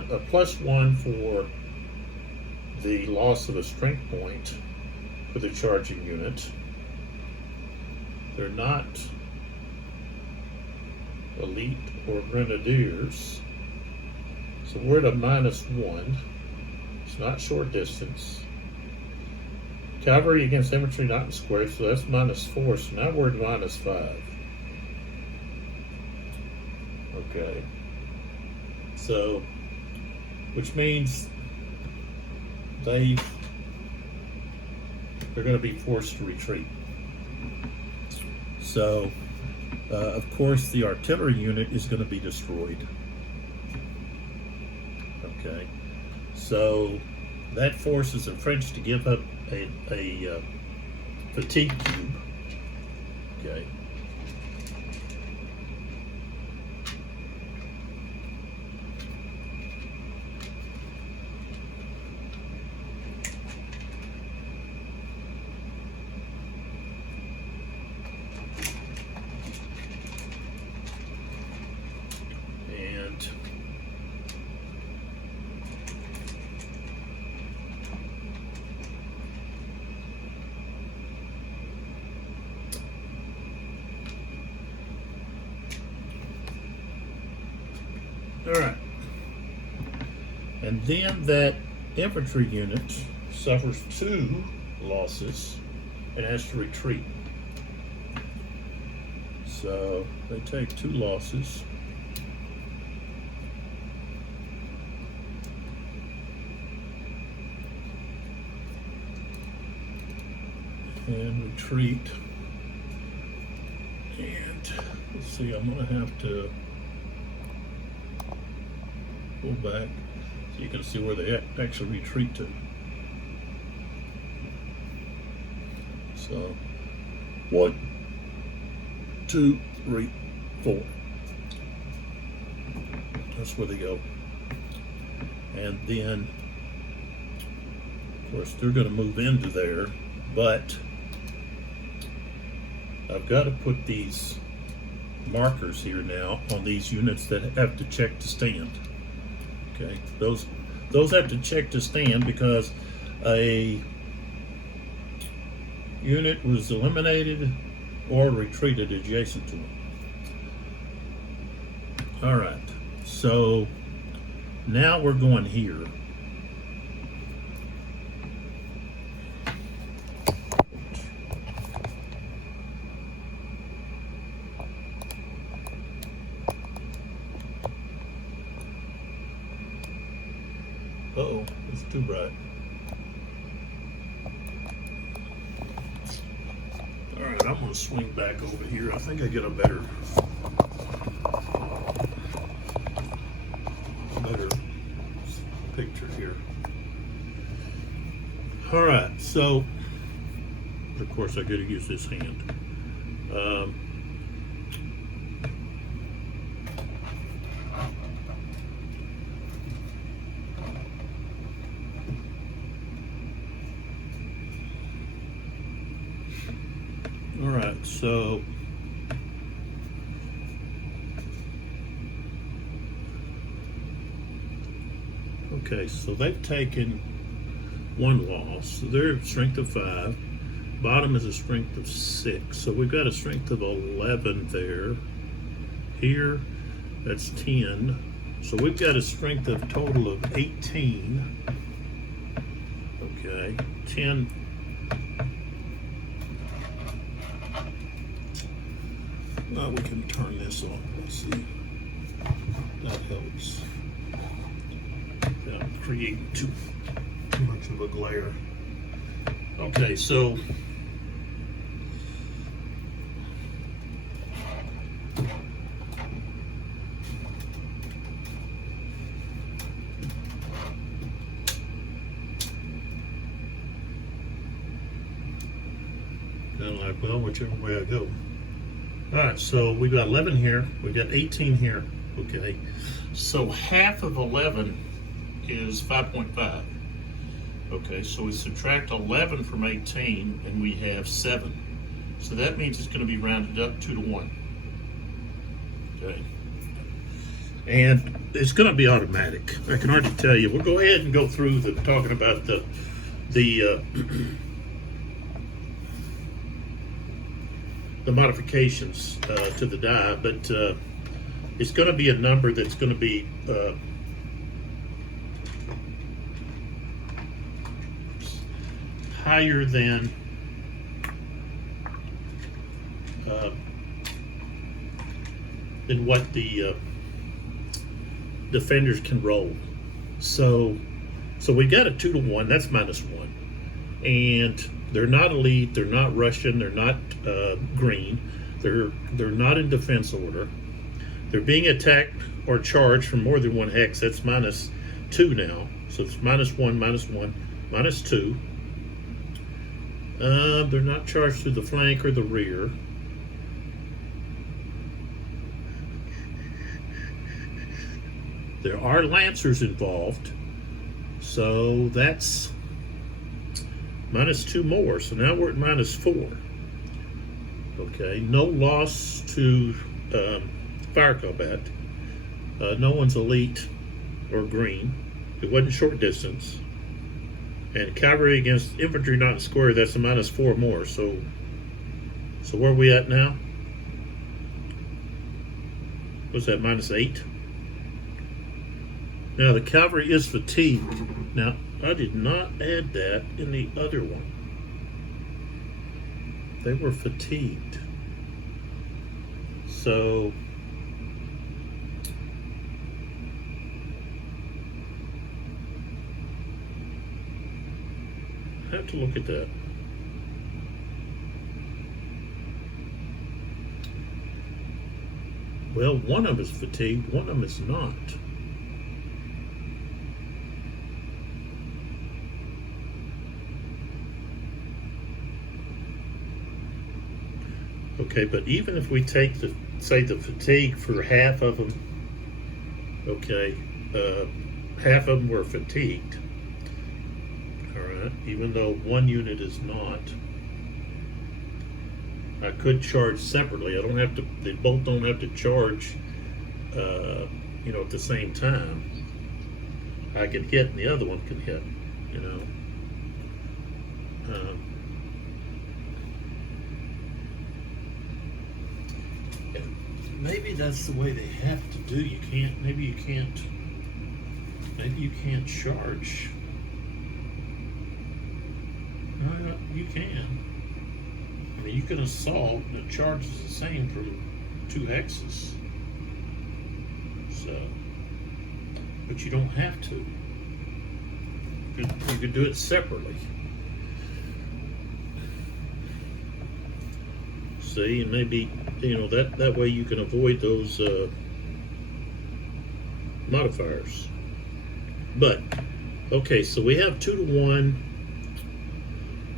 A +1 for the loss of a strength point for the charging unit. They're not elite or grenadiers. So we're at a -1. It's not short distance. Cavalry against infantry not in square, so that's -4. So now we're at -5. Okay. So, which means they're going to be forced to retreat. So, of course, the artillery unit is going to be destroyed. Okay, so that forces the French to give up a fatigue cube. Okay. All right. And then that infantry unit suffers 2 losses and has to retreat. So they take 2 losses. And retreat. And let's see, I'm gonna have to pull back so you can see where they actually retreat to. So 1, 2, 3, 4. That's where they go. And then, of course, they're going to move into there, but I've got to put these markers here now on these units that have to check to stand. Okay, those have to check to stand because a unit was eliminated or retreated adjacent to them. All right, so now we're going here. Uh-oh, it's too bright. All right, I'm gonna swing back over here. I think I get a better picture here. All right, so of course I gotta use this hand. All right, so okay, so they've taken 1 loss. So they're strength of 5. Bottom is a strength of 6. So we've got a strength of 11 there. Here, that's 10. So we've got a strength of total of 18. Okay, 10. Well, we can turn this on. Let's see. That helps. Without creating too much of a glare. Okay, so kind of like, well, whichever way I go. All right, so we got 11 here, we got 18 here. Okay, so half of 11 is 5.5. Okay, so we subtract 11 from 18 and we have 7. So that means it's going to be rounded up 2 to 1. Okay, and it's going to be automatic. I can already tell you. We'll go ahead and go through the talking about the modifications to the die, but it's going to be a number that's going to be higher than what the defenders can roll. So we got a 2 to 1. That's -1, and they're not elite. They're not Russian. They're not green. They're not in defense order. They're being attacked or charged from more than 1 hex. That's -2 now. So it's -1, -1, -2. They're not charged through the flank or the rear. There are lancers involved, so that's -2 more. So now we're at -4. Okay, no loss to fire combat. No one's elite or green. It wasn't short distance. And cavalry against infantry not in square, that's a -4 more. So where are we at now? What's that, -8? Now the cavalry is fatigued. Now I did not add that in the other one. they were fatigued. So I have to look at that. Well, one of them is fatigued, one of them is not. Okay, but even if we take the fatigue for half of them, okay, half of them were fatigued. All right, even though one unit is not, I could charge separately. I don't have to. They both don't have to charge, at the same time. I can hit, and the other one can hit. Maybe that's the way they have to do. You can't. Maybe you can't. Maybe you can't charge. No, you can. I mean, you can assault, and the charge is the same for 2 hexes. So, but you don't have to. You could do it separately. See, and maybe that way you can avoid those modifiers. But okay, so we have 2 to 1.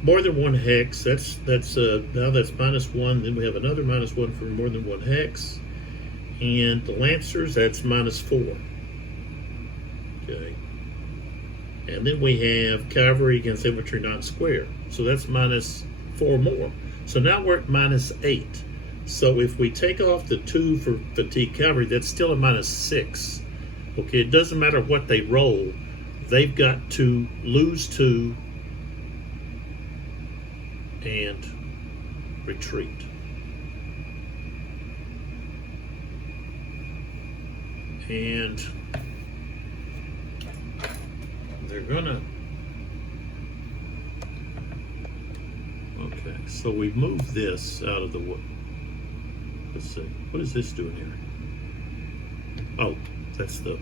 More than 1 hex. That's now that's -1. Then we have another -1 for more than 1 hex. And the Lancers, that's -4. Okay. And then we have cavalry against infantry non-square. So that's -4 more. So now we're at -8. So if we take off the 2 for fatigue cavalry, that's still a -6. Okay, it doesn't matter what they roll. They've got to lose 2 and retreat. And they're gonna, okay, so we've moved this out of the way. Let's see, what is this doing here? Oh, that's the,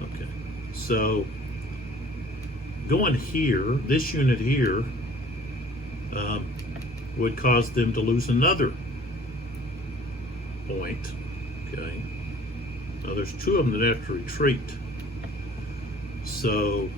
okay. So going here, this unit here would cause them to lose another point. Okay. Now there's 2 of them that have to retreat. So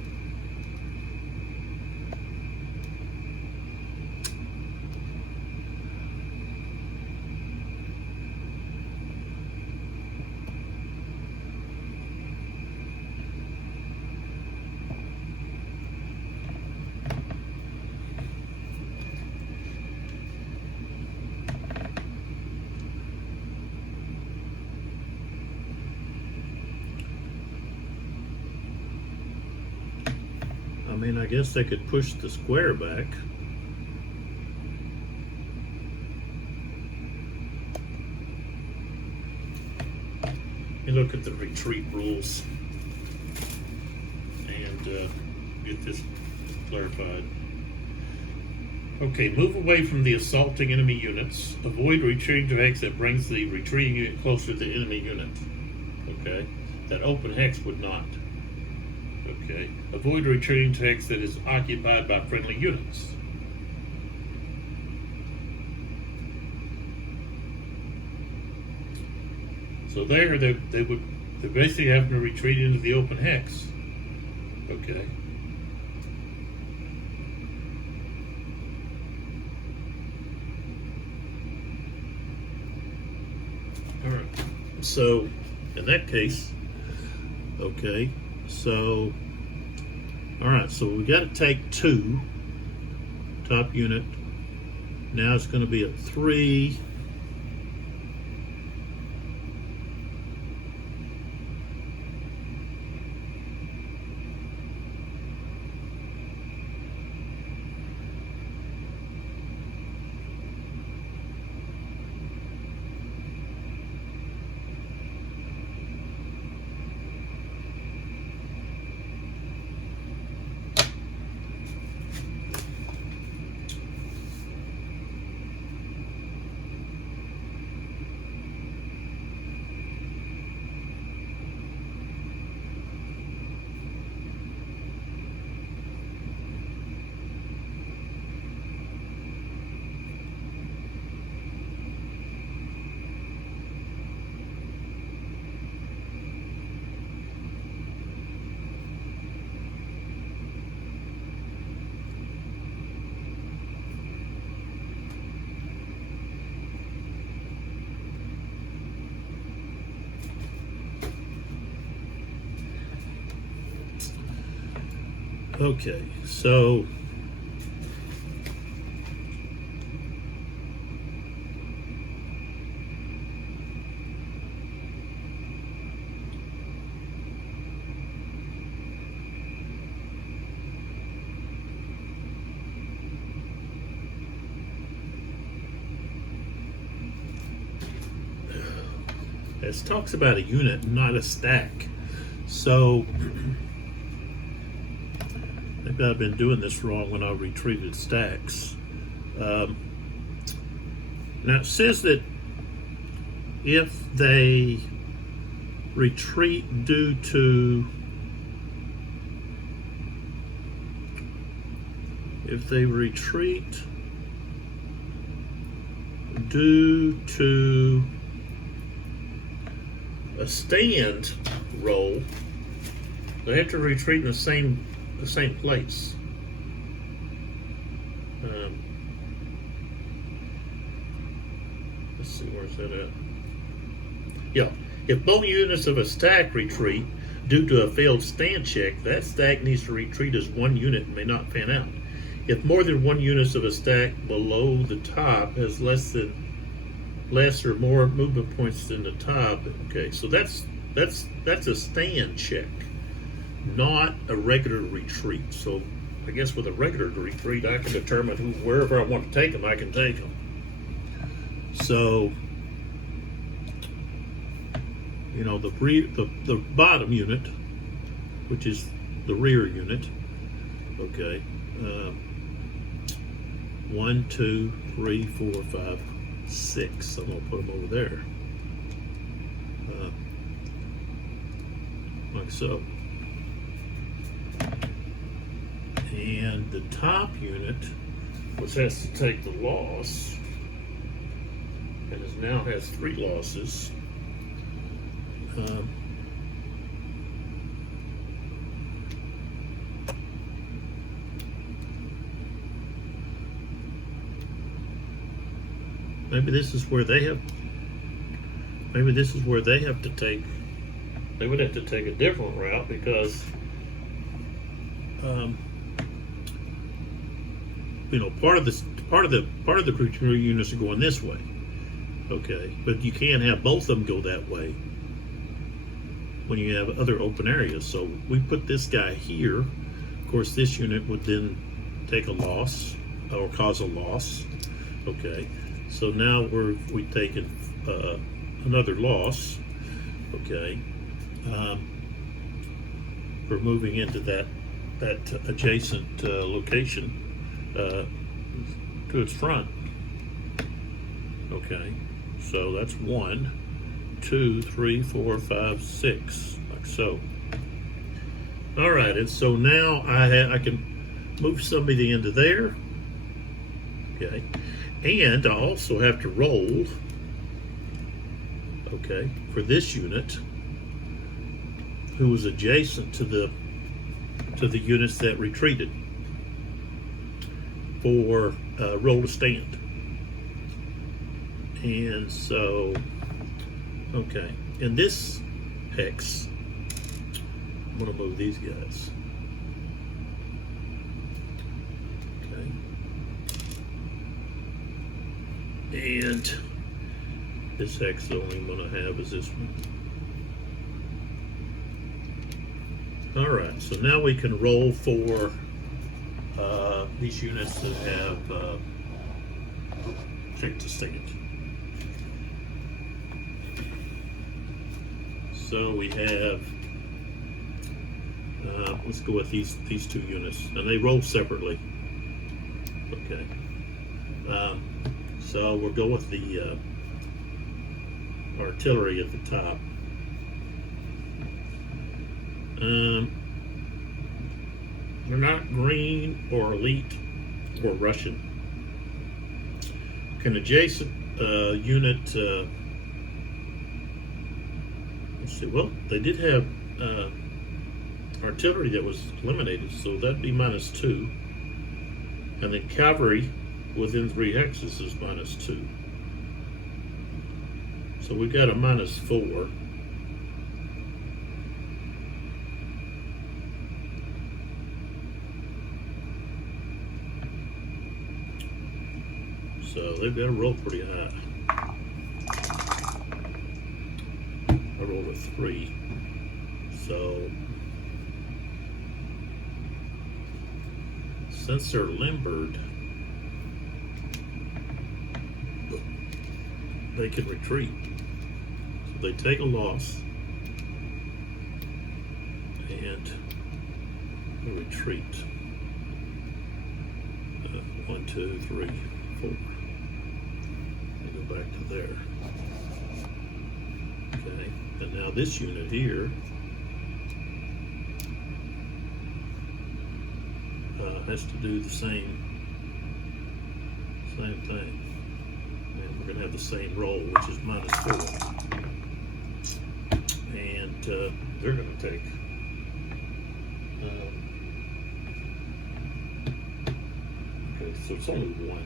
I mean, I guess they could push the square back. You look at the retreat rules and get this clarified. Okay, move away from the assaulting enemy units. Avoid retreating to hex that brings the retreating unit closer to the enemy unit. Okay, that open hex would not. Okay, avoid retreating to hex that is occupied by friendly units. So there, they basically having to retreat into the open hex. Okay. All right. So, in that case, okay. So, all right. So we got to take 2 top unit. Now it's going to be a 3. Okay, so this talks about a unit, not a stack. So maybe I've been doing this wrong when I retreated stacks. Now it says that if they retreat due to a stand roll, they have to retreat in the same place. Let's see, where's that at? Yeah, if both units of a stack retreat due to a failed stand check, that stack needs to retreat as one unit and may not fan out. If more than one unit of a stack below the top has less or more movement points than the top, okay, so that's a stand check, not a regular retreat. So I guess with a regular retreat, I can determine wherever I want to take them, I can take them. So, you know, the bottom unit, which is the rear unit, okay, 1, 2, 3, 4, 5, 6. I'm gonna put them over there, like so. And the top unit, which has to take the loss, and now has 3 losses. Maybe this is where they have. Maybe this is where they have to take. They would have to take a different route because, you know, part of the crew units are going this way. Okay, but you can't have both of them go that way when you have other open areas. So we put this guy here. Of course, this unit would then take a loss or cause a loss. Okay, so now we've taken another loss. Okay, for moving into that adjacent location to its front. Okay, so that's 1, 2, 3, 4, 5, 6, like so. All right, and so now I can move somebody into there. Okay, and I also have to roll. Okay, for this unit, who was adjacent to the units that retreated, for roll to stand. And so, okay, in this hex, I'm going to move these guys. Okay. And this hex, the only one I have is this one. All right, so now we can roll for these units that have check to stand. So we have, let's go with these 2 units, and they roll separately. Okay. So we'll go with the artillery at the top. They're not green or elite or Russian. Can adjacent unit, let's see, well, they did have artillery that was eliminated, so that'd be -2. And then cavalry within 3 hexes is -2. So we got a -4. So they've got to roll pretty high. I rolled a 3. So since they're limbered, they can retreat. So they take a loss and retreat. 1, 2, 3, 4. They go back to there. Okay, and now this unit here has to do the same thing. And we're going to have the same roll, which is -4. And they're going to take okay, so it's only 1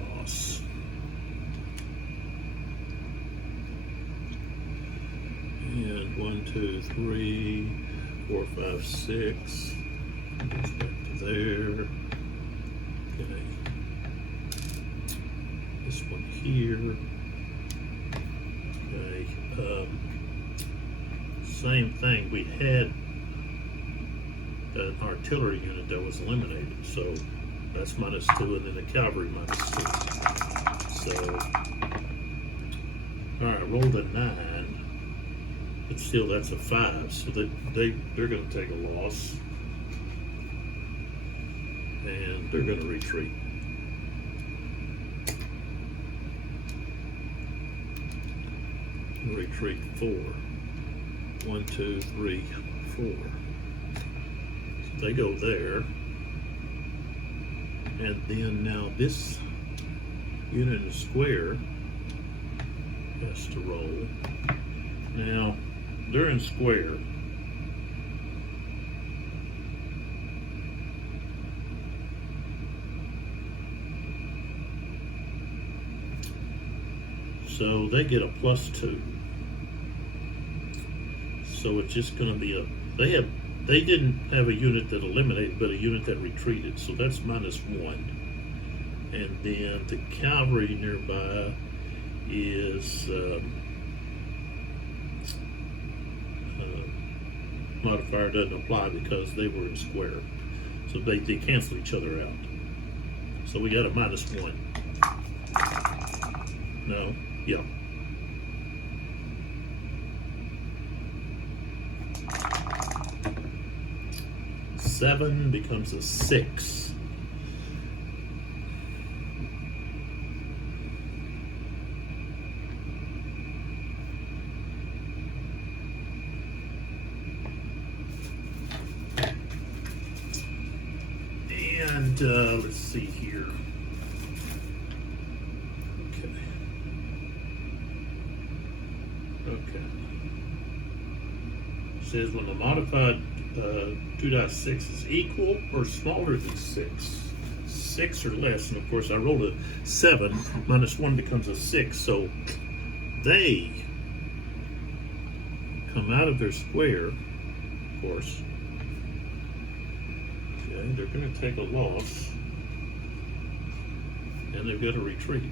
loss. And 1, 2, 3, 4, 5, 6. Goes back to there. Okay. This one here. Okay. Same thing. We had an artillery unit that was eliminated, so that's -2, and then the cavalry -2. So, all right, I rolled a 9, but still that's a 5. So they're going to take a loss, and they're going to retreat. Retreat 4. 1, 2, 3, 4. So they go there, and then now this unit in the square has to roll. Now they're in square. So they get a +2. So it's just going to be they didn't have a unit that eliminated, but a unit that retreated. So that's -1. And then the cavalry nearby is modifier doesn't apply because they were in square. So they cancel each other out. So we got a -1. No, yeah. Seven becomes a 6. And let's see here. Okay. It says when the modified 2.6 is equal or smaller than 6. 6 or less, and of course I rolled a 7. -1 becomes a 6. So they come out of their square, of course. Okay, they're going to take a loss, and they've got to retreat.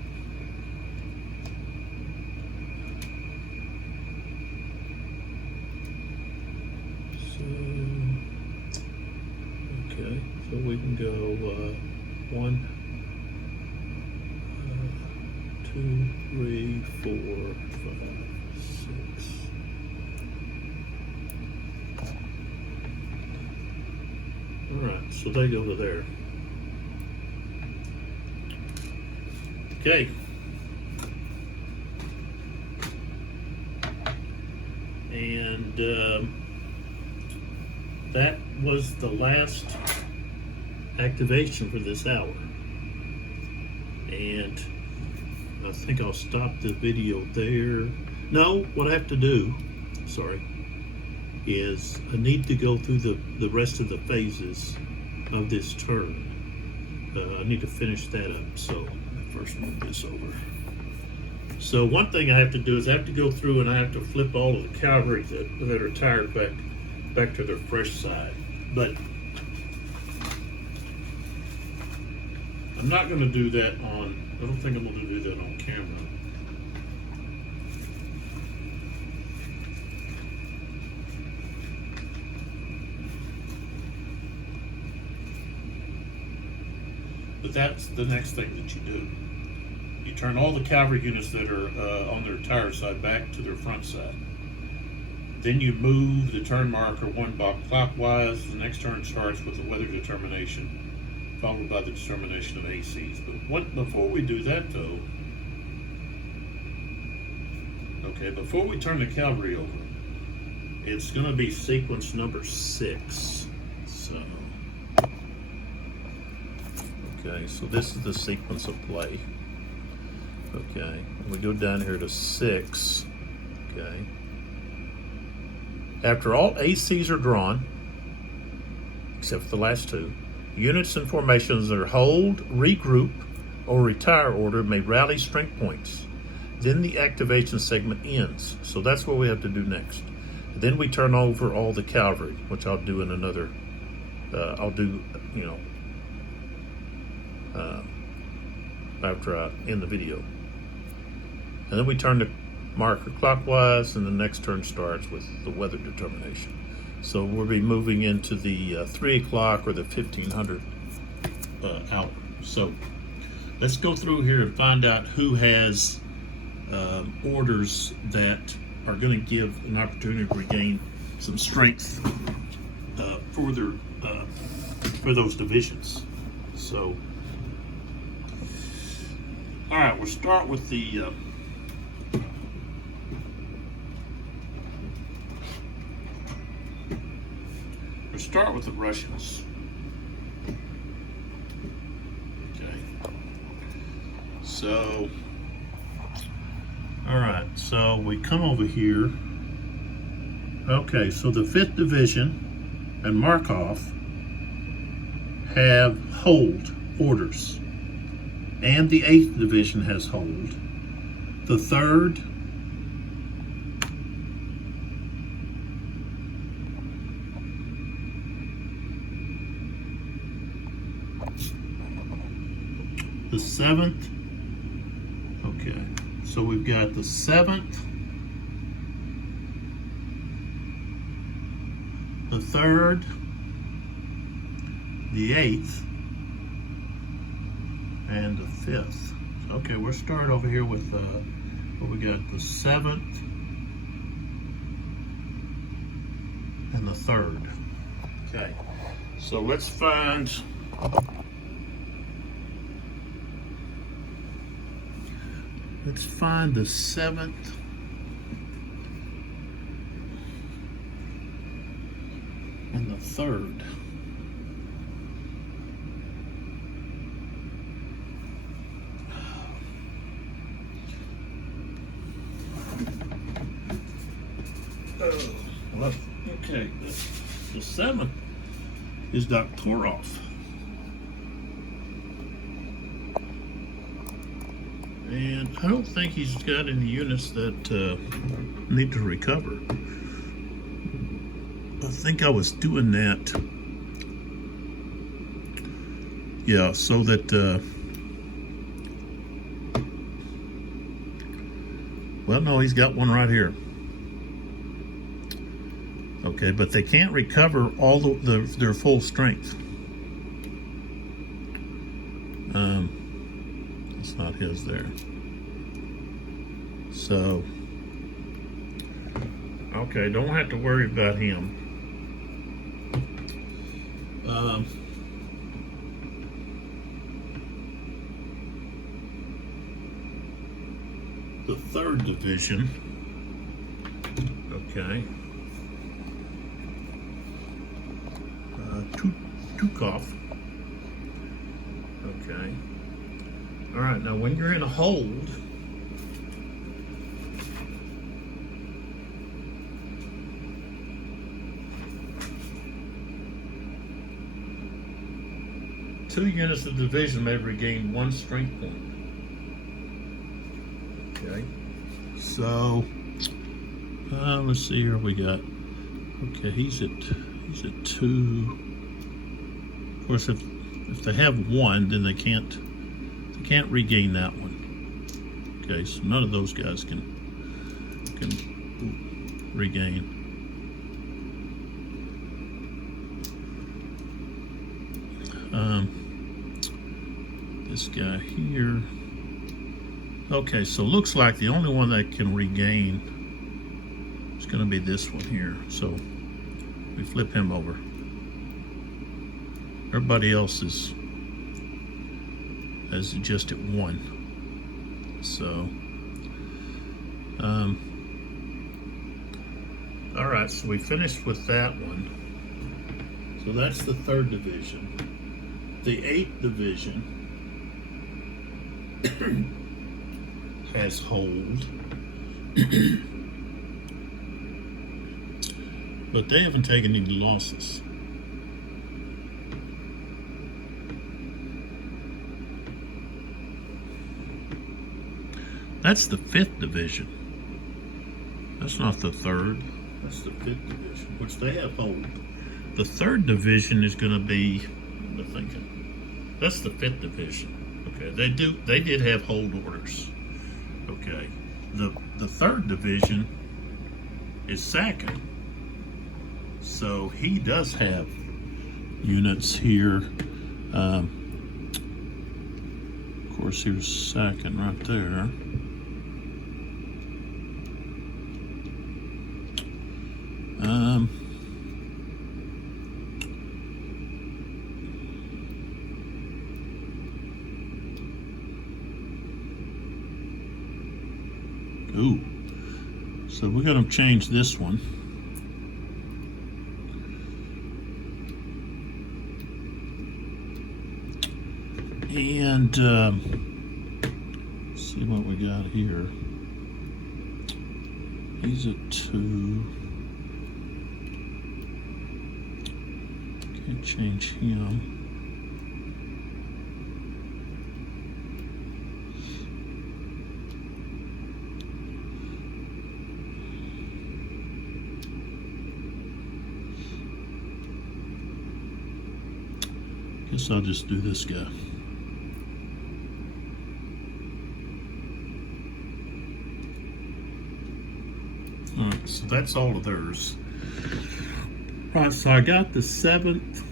Okay, so we can go 1, 2, 3, 4, 5, 6. All right, so they go to there. Okay. And that was the last activation for this hour. And I think I'll stop the video there. No, what I have to do, sorry, is I need to go through the rest of the phases of this turn. I need to finish that up, so I first move this over. So one thing I have to do is I have to go through and I have to flip all of the cavalry that are tired back to their fresh side. But I'm not going to do that on, I don't think I'm going to do that on camera. But that's the next thing that you do. You turn all the cavalry units that are on their tire side back to their front side. Then you move the turn marker one block clockwise. The next turn starts with the weather determination, followed by the determination of ACs. But before we do that though, okay, before we turn the cavalry over, it's going to be sequence number 6. So, okay, so this is the sequence of play. Okay, we go down here to 6. Okay. After all ACs are drawn, except for the last 2, units and formations that are hold, regroup, or retire order may rally strength points. Then the activation segment ends. So that's what we have to do next. Then we turn over all the cavalry, which I'll do in another, I'll do, after I end the video. And then we turn the marker clockwise, and the next turn starts with the weather determination. So we'll be moving into the 3 o'clock or the 1500 hour. So let's go through here and find out who has orders that are going to give an opportunity to regain some strength for those divisions. So, all right, we'll start with the Russians. Okay. So, all right, so we come over here. Okay, so the 5th Division and Markov have hold orders, and the 8th Division has hold. The 3rd, the 7th, okay, so we've got the 7th, the 3rd, the 8th, and the 5th. Okay, we'll start over here with what we got, the 7th and the 3rd. Okay, so let's find the 7th and the 3rd. Well, okay, the 7th is Doktorov. And I don't think he's got any units that need to recover. I think I was doing that, yeah, so that, well, no, he's got one right here. Okay, but they can't recover all their full strength. It's not his there. So, okay, don't have to worry about him. The 3rd Division, okay. Tukov. Okay. All right, now when you're in a hold, two units of the division may regain 1 strength point. Okay. So, let's see here. We got. Okay, he's at 2. Of course, if they have 1, then they can't Can't regain that one. Okay, so none of those guys can regain. This guy here. Okay, so looks like the only one that can regain is going to be this one here. So we flip him over. Everybody else is just at 1. So, all right. So we finished with that one. So that's the 3rd division. The 8th division has hold, but they haven't taken any losses. That's the 5th division. That's not the 3rd. That's the 5th division, which they have hold. The 3rd division is going to be, I'm thinking, that's the 5th division. Okay, they did have hold orders. Okay, the 3rd division is Sacking. So he does have units here. Of course, here's Sacking right there. Ooh, so we're going to change this one. And see what we got here. He's at 2. Can't change him. Guess I'll just do this guy. Alright, so that's all of theirs. Right, so I got the 7th,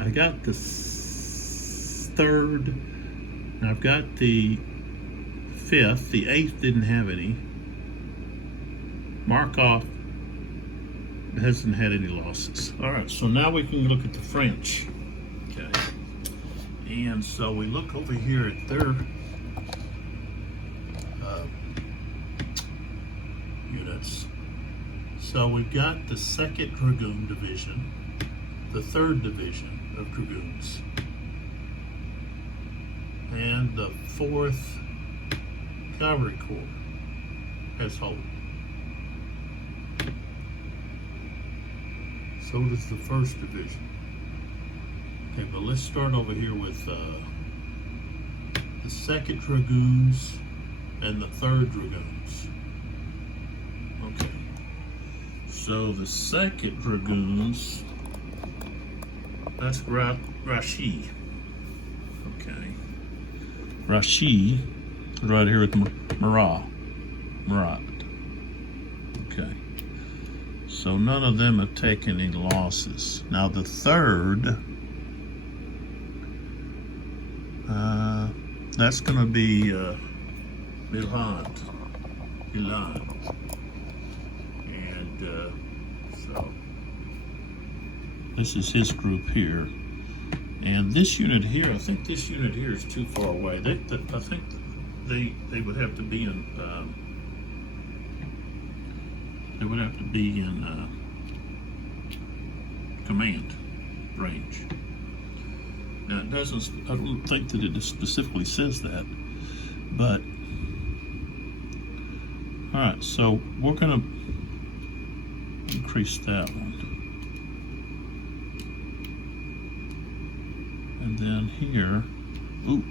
I got the 3rd, and I've got the 5th. The 8th didn't have any. Markov hasn't had any losses. Alright, so now we can look at the French. Okay. And so we look over here at their units. So we've got the 2nd Dragoon Division, the 3rd Division of Dragoons, and the 4th Cavalry Corps has hold. So does the 1st Division. Okay, but let's start over here with the 2nd Dragoons and the 3rd Dragoons. Okay. So the 2nd Dragoons, that's Rashi. Okay. Rashi, right here with Murat. Okay. So none of them have taken any losses. Now the 3rd, that's going to be Milan. And so this is his group here. And this unit here, I think this unit here is too far away. I think they would have to be in command range. Now it doesn't, I don't think that it specifically says that, but all right, so we're going to increase that one. And then here, ooh,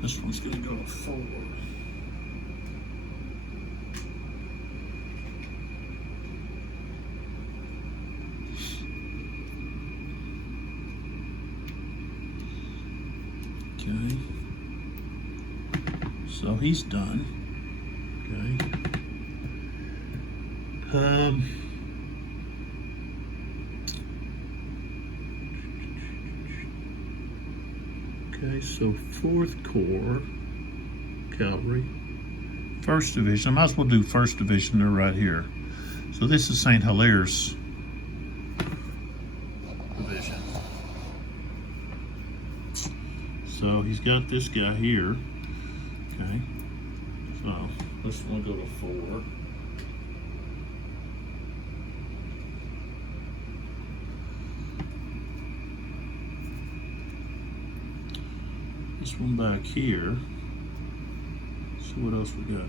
this one's going to go to 4. Okay. So he's done. Okay. Okay, so 4th Corps, Cavalry. 1st Division, I might as well do 1st Division, they're right here. So this is St. Hilaire's division. So he's got this guy here. Okay, so this one go to 4. This one back here. So what else we got?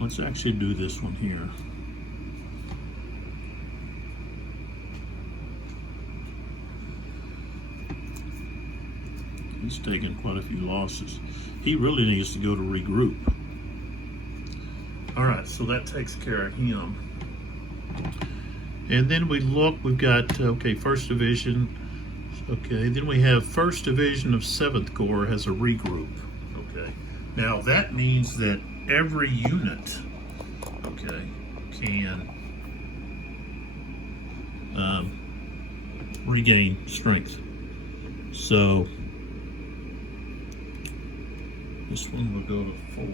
Let's actually do this one here. He's taken quite a few losses. He really needs to go to regroup. All right, so that takes care of him. And then we look, we've got, okay, 1st Division. Okay, then we have 1st Division of 7th Corps has a regroup. Okay, now that means that every unit, okay, can regain strength. So this one will go to 4.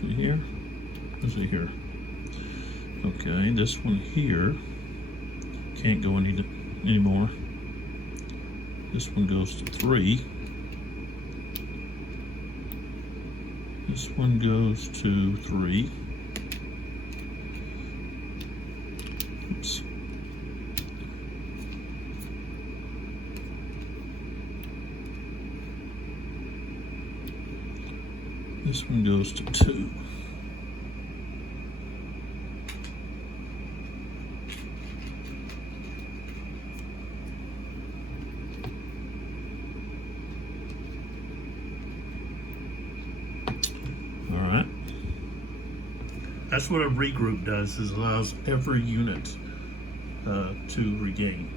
See here? Is it here? Okay, this one here can't go anymore. This one goes to 3. This one goes to 3. Oops. This one goes to 2. All right. That's what a regroup does, is allows every unit to regain.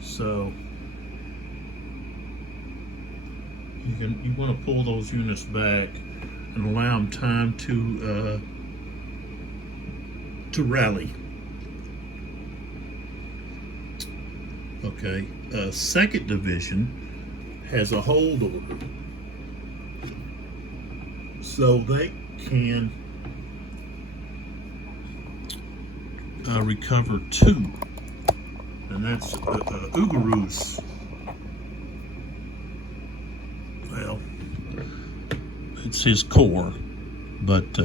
So you want to pull those units back and allow them time to rally. Okay, 2nd Division has a hold order, so they can recover 2, and that's Ugaru's. Well, it's his core, but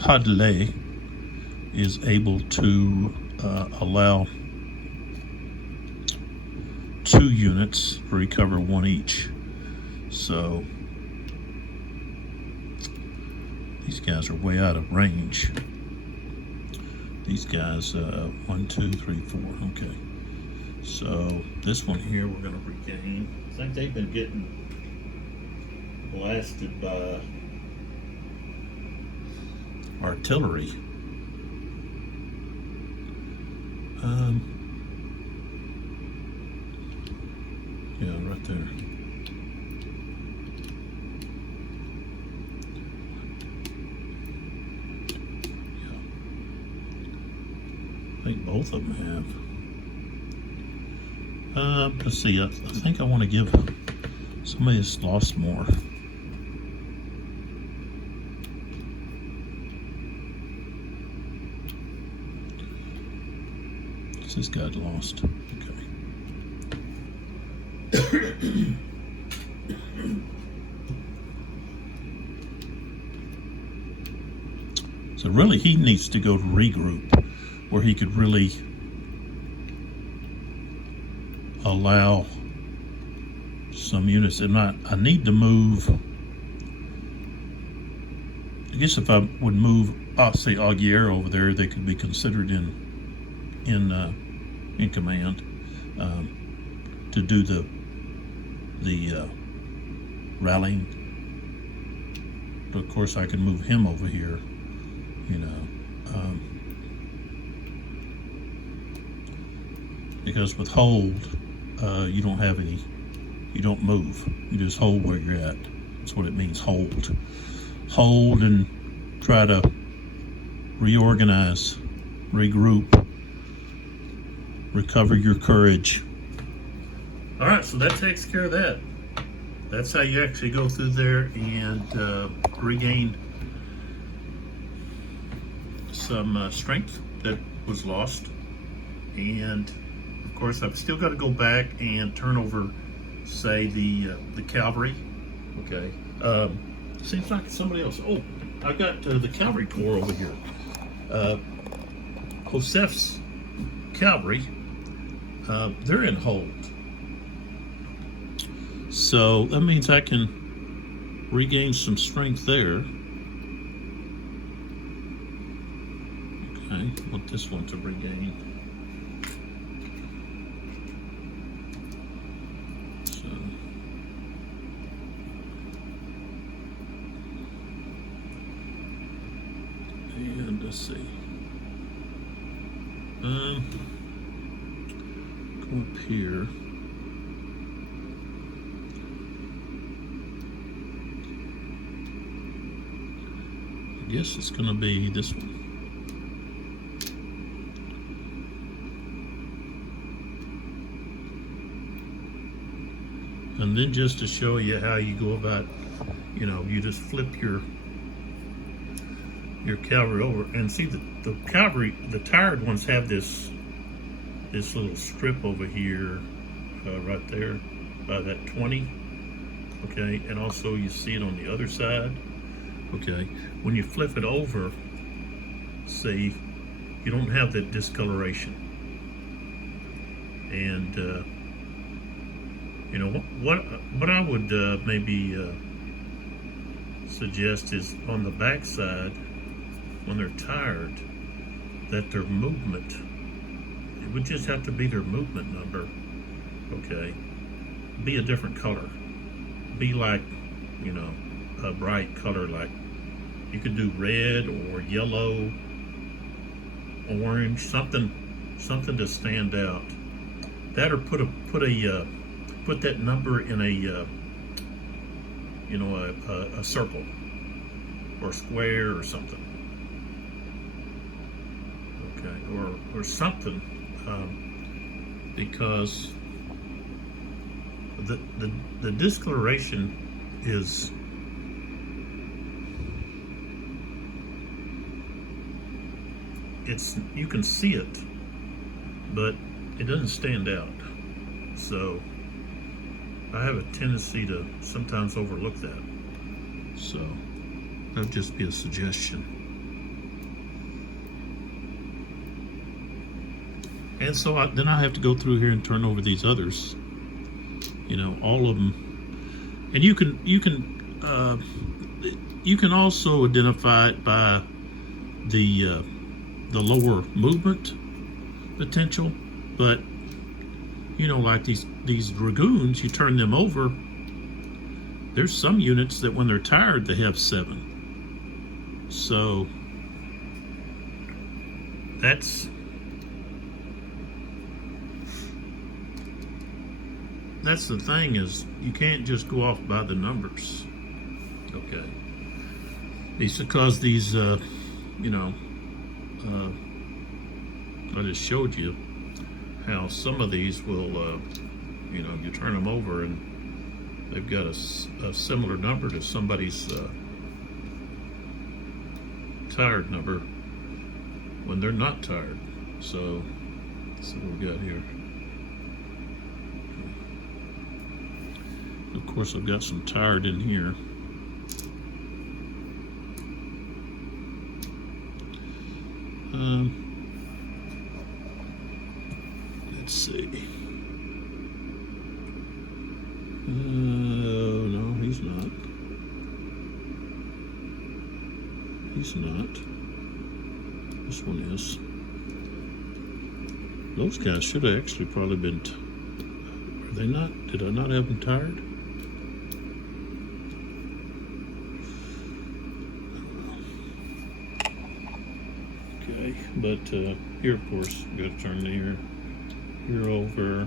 Hadley is able to allow 2 units to recover 1 each. So these guys are way out of range. These guys, 1, 2, 3, 4. Okay. So this one here we're going to regain. I think they've been getting blasted by artillery. Yeah, right there. Yeah. I think both of them have. Let's see, I think I want to give somebody that's lost more. This guy lost. Okay. So really he needs to go to regroup, where he could really allow some units. And I need to move. I guess if I would move, say Ruggiero over there, they could be considered in command to do the rallying. Of course, I can move him over here, you know. Because with hold, you don't have any, you don't move. You just hold where you're at. That's what it means, hold. Hold and try to reorganize, regroup, recover your courage. All right, so that takes care of that. That's how you actually go through there and regain some strength that was lost. And of course, I've still got to go back and turn over, say, the cavalry. Okay. Seems like it's somebody else. Oh, I've got the cavalry corps over here. Joseph's cavalry. They're in hold. So that means I can regain some strength there. Okay, I want this one to regain. So, and let's see. Go up here. I guess it's going to be this one. And then just to show you how you go about, you know, you just flip your cavalry over and see the cavalry, the tired ones have this little strip over here, right there by that 20. Okay, and also you see it on the other side. Okay, when you flip it over, see, you don't have that discoloration. And you know what I would maybe suggest is on the back side, when they're tired, that their movement, it would just have to be their movement number. Okay, be a different color, be like, you know, a bright color, like you could do red or yellow, orange, something to stand out. That, or put that number in a you know, a circle or square or something. Okay, or something, because the discoloration is, you can see it, but it doesn't stand out. So I have a tendency to sometimes overlook that. So that would just be a suggestion. And so then I have to go through here and turn over these others. You know, all of them. And you can also identify it by the lower movement potential, but you know, like these dragoons, you turn them over, there's some units that when they're tired they have 7. So that's the thing, is you can't just go off by the numbers. Okay, it's because these you know, I just showed you how some of these will, you know, you turn them over and they've got a similar number to somebody's tired number when they're not tired. So let's see what we got here. Of course, I've got some tired in here. Let's see. No, he's not. He's not. This one is. Those guys should have actually probably been. Are they not? Did I not have them tired? Okay, but here, of course, we got to turn here over,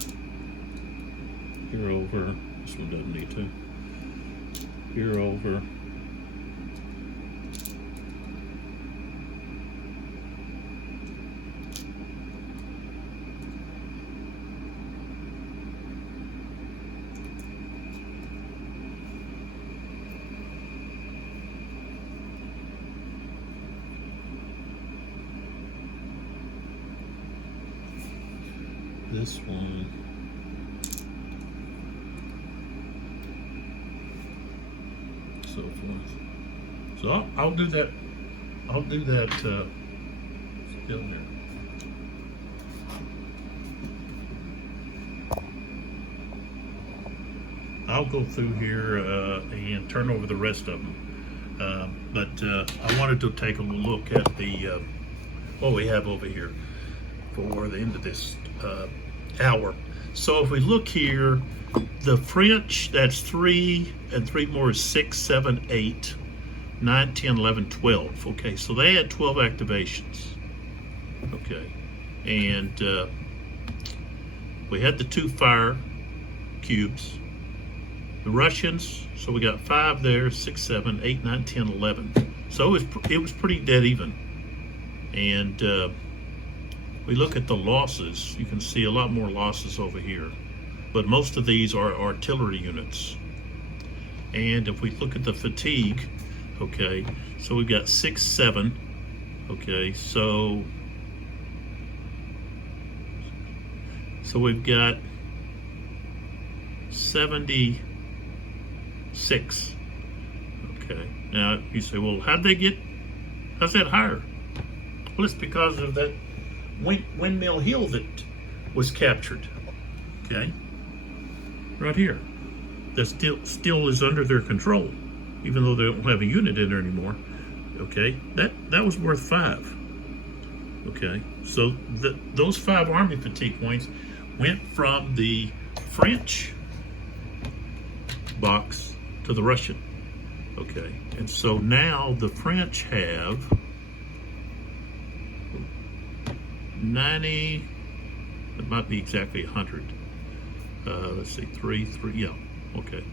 here over. This one doesn't need to. Here over. This one. So forth. So I'll do that. I'll do that still here. I'll go through here and turn over the rest of them. But I wanted to take a look at the what we have over here for the end of this hour. So if we look here, the French, that's 3 and 3 more is 6, 7, 8, 9, 10, 11, 12. Okay, so they had 12 activations. Okay, and we had the 2 fire cubes. The Russians, so we got 5 there, 6, 7, 8, 9, 10, 11. So it was pretty dead even. And we look at the losses, you can see a lot more losses over here. But most of these are artillery units. And if we look at the fatigue, okay, so we've got 6, 7, okay, so we've got 76. Okay, now you say, well, how's that higher? Well, it's because of that Windmill Hill that was captured. Okay, right here, that still is under their control, even though they don't have a unit in there anymore. Okay, that was worth 5. Okay, so those 5 army fatigue points went from the French box to the Russian. Okay, and so now the French have 90, it might be exactly 100. Let's see, 3, yeah, okay.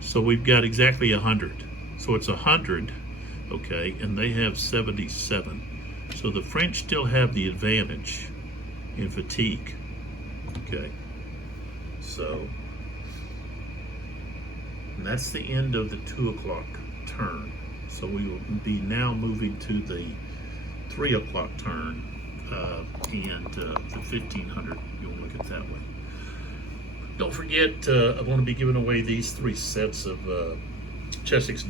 So we've got exactly 100. So it's 100, okay, and they have 77. So the French still have the advantage in fatigue, okay. So, and that's the end of the 2 o'clock turn. So we will be now moving to the 3 o'clock turn. And the 1500, you'll look at it that way. Don't forget, I want to be giving away these 3 sets of Chessex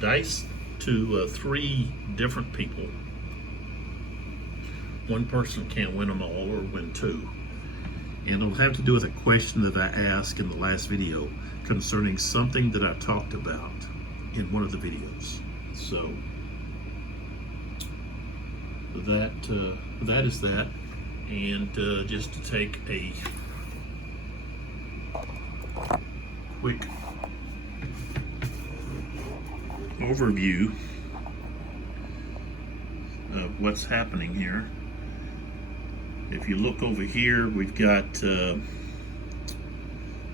dice to 3 different people. One person can't win them all or win 2. And it'll have to do with a question that I asked in the last video concerning something that I talked about in one of the videos. So that is that. And just to take a quick overview of what's happening here. If you look over here, we've got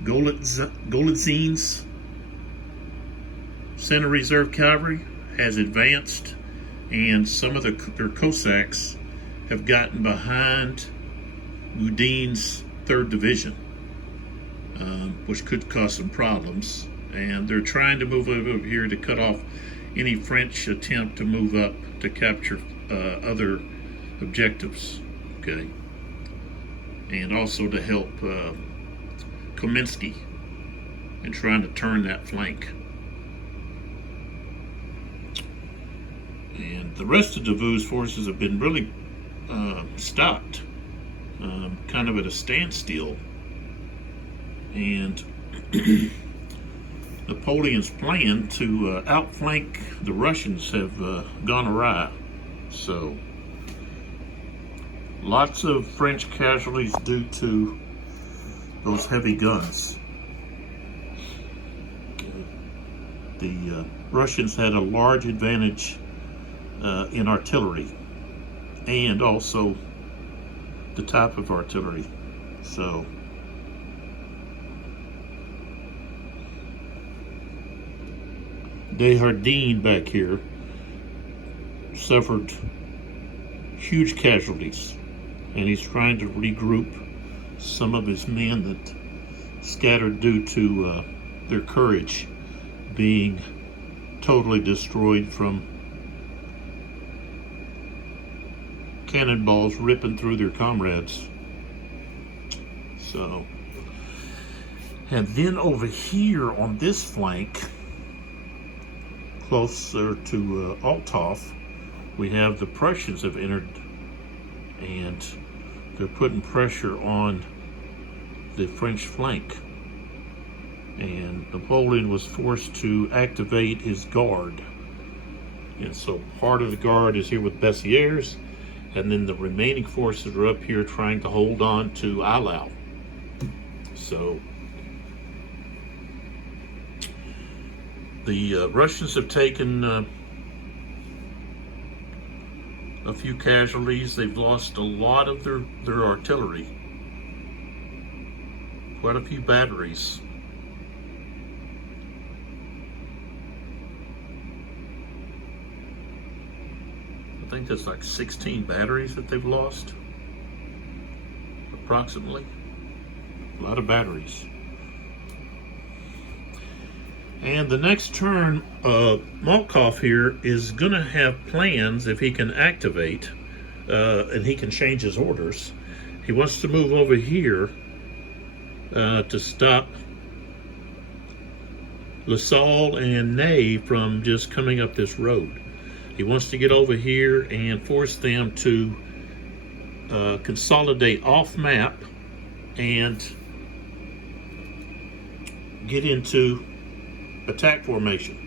Golitzin's Center Reserve Cavalry has advanced, and some of their Cossacks have gotten behind Boudin's 3rd Division, which could cause some problems. And they're trying to move over here to cut off any French attempt to move up to capture other objectives, okay? And also to help Kominsky in trying to turn that flank. And the rest of Davout's forces have been really stopped, kind of at a standstill. And Napoleon's plan to outflank the Russians have gone awry. So lots of French casualties due to those heavy guns. The Russians had a large advantage in artillery. and also the type of artillery. So Desjardins back here suffered huge casualties, and he's trying to regroup some of his men that scattered due to their courage being totally destroyed from cannonballs ripping through their comrades. So, and then over here on this flank, closer to Althoff, we have the Prussians have entered, and they're putting pressure on the French flank. And Napoleon was forced to activate his guard. And so part of the guard is here with Bessieres, and then the remaining forces are up here trying to hold on to Eylau. So the Russians have taken a few casualties. They've lost a lot of their artillery, quite a few batteries. I think there's like 16 batteries that they've lost, approximately. A lot of batteries. And the next turn, Markov here is going to have plans if he can activate, and he can change his orders. He wants to move over here to stop LaSalle and Ney from just coming up this road. He wants to get over here and force them to consolidate off map and get into attack formation.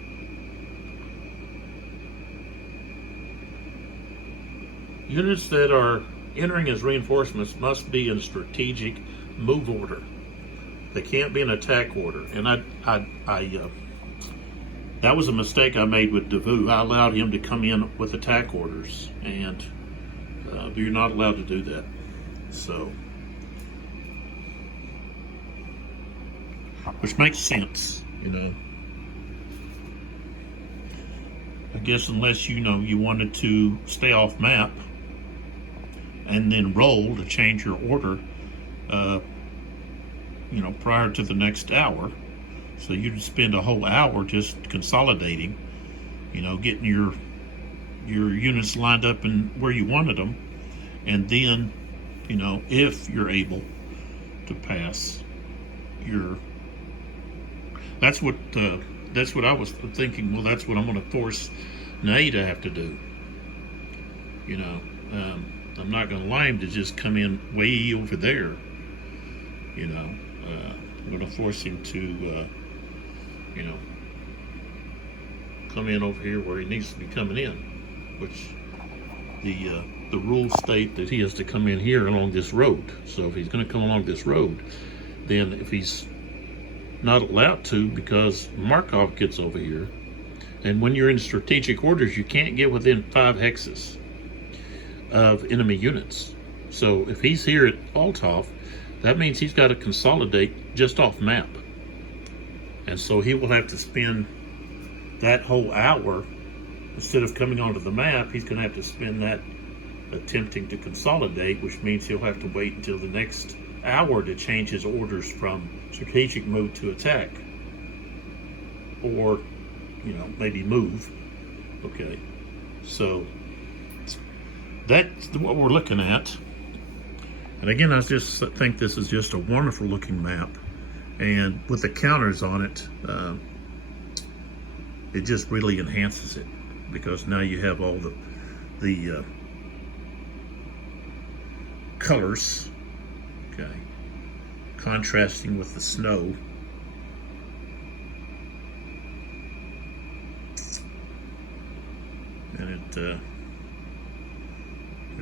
Units that are entering as reinforcements must be in strategic move order. They can't be in attack order. And that was a mistake I made with Davout. I allowed him to come in with attack orders, and you're not allowed to do that. So, which makes sense, you know. I guess unless you wanted to stay off map and then roll to change your order, prior to the next hour. So you'd spend a whole hour just consolidating, getting your units lined up in where you wanted them, and then, if you're able to pass your. That's what I was thinking. Well, that's what I'm going to force Ney to have to do. I'm not going to allow him to just come in way over there. I'm going to force him to, come in over here where he needs to be coming in, which the rules state that he has to come in here along this road. So if he's going to come along this road, then if he's not allowed to, because Markov gets over here, and when you're in strategic orders, you can't get within 5 hexes of enemy units. So if he's here at Althoff, that means he's got to consolidate just off map. And so he will have to spend that whole hour, instead of coming onto the map, he's going to have to spend that attempting to consolidate, which means he'll have to wait until the next hour to change his orders from strategic move to attack, or maybe move. Okay, so that's what we're looking at. And again, I just think this is just a wonderful looking map, and with the counters on it, it just really enhances it, because now you have all the colors, okay, contrasting with the snow. And it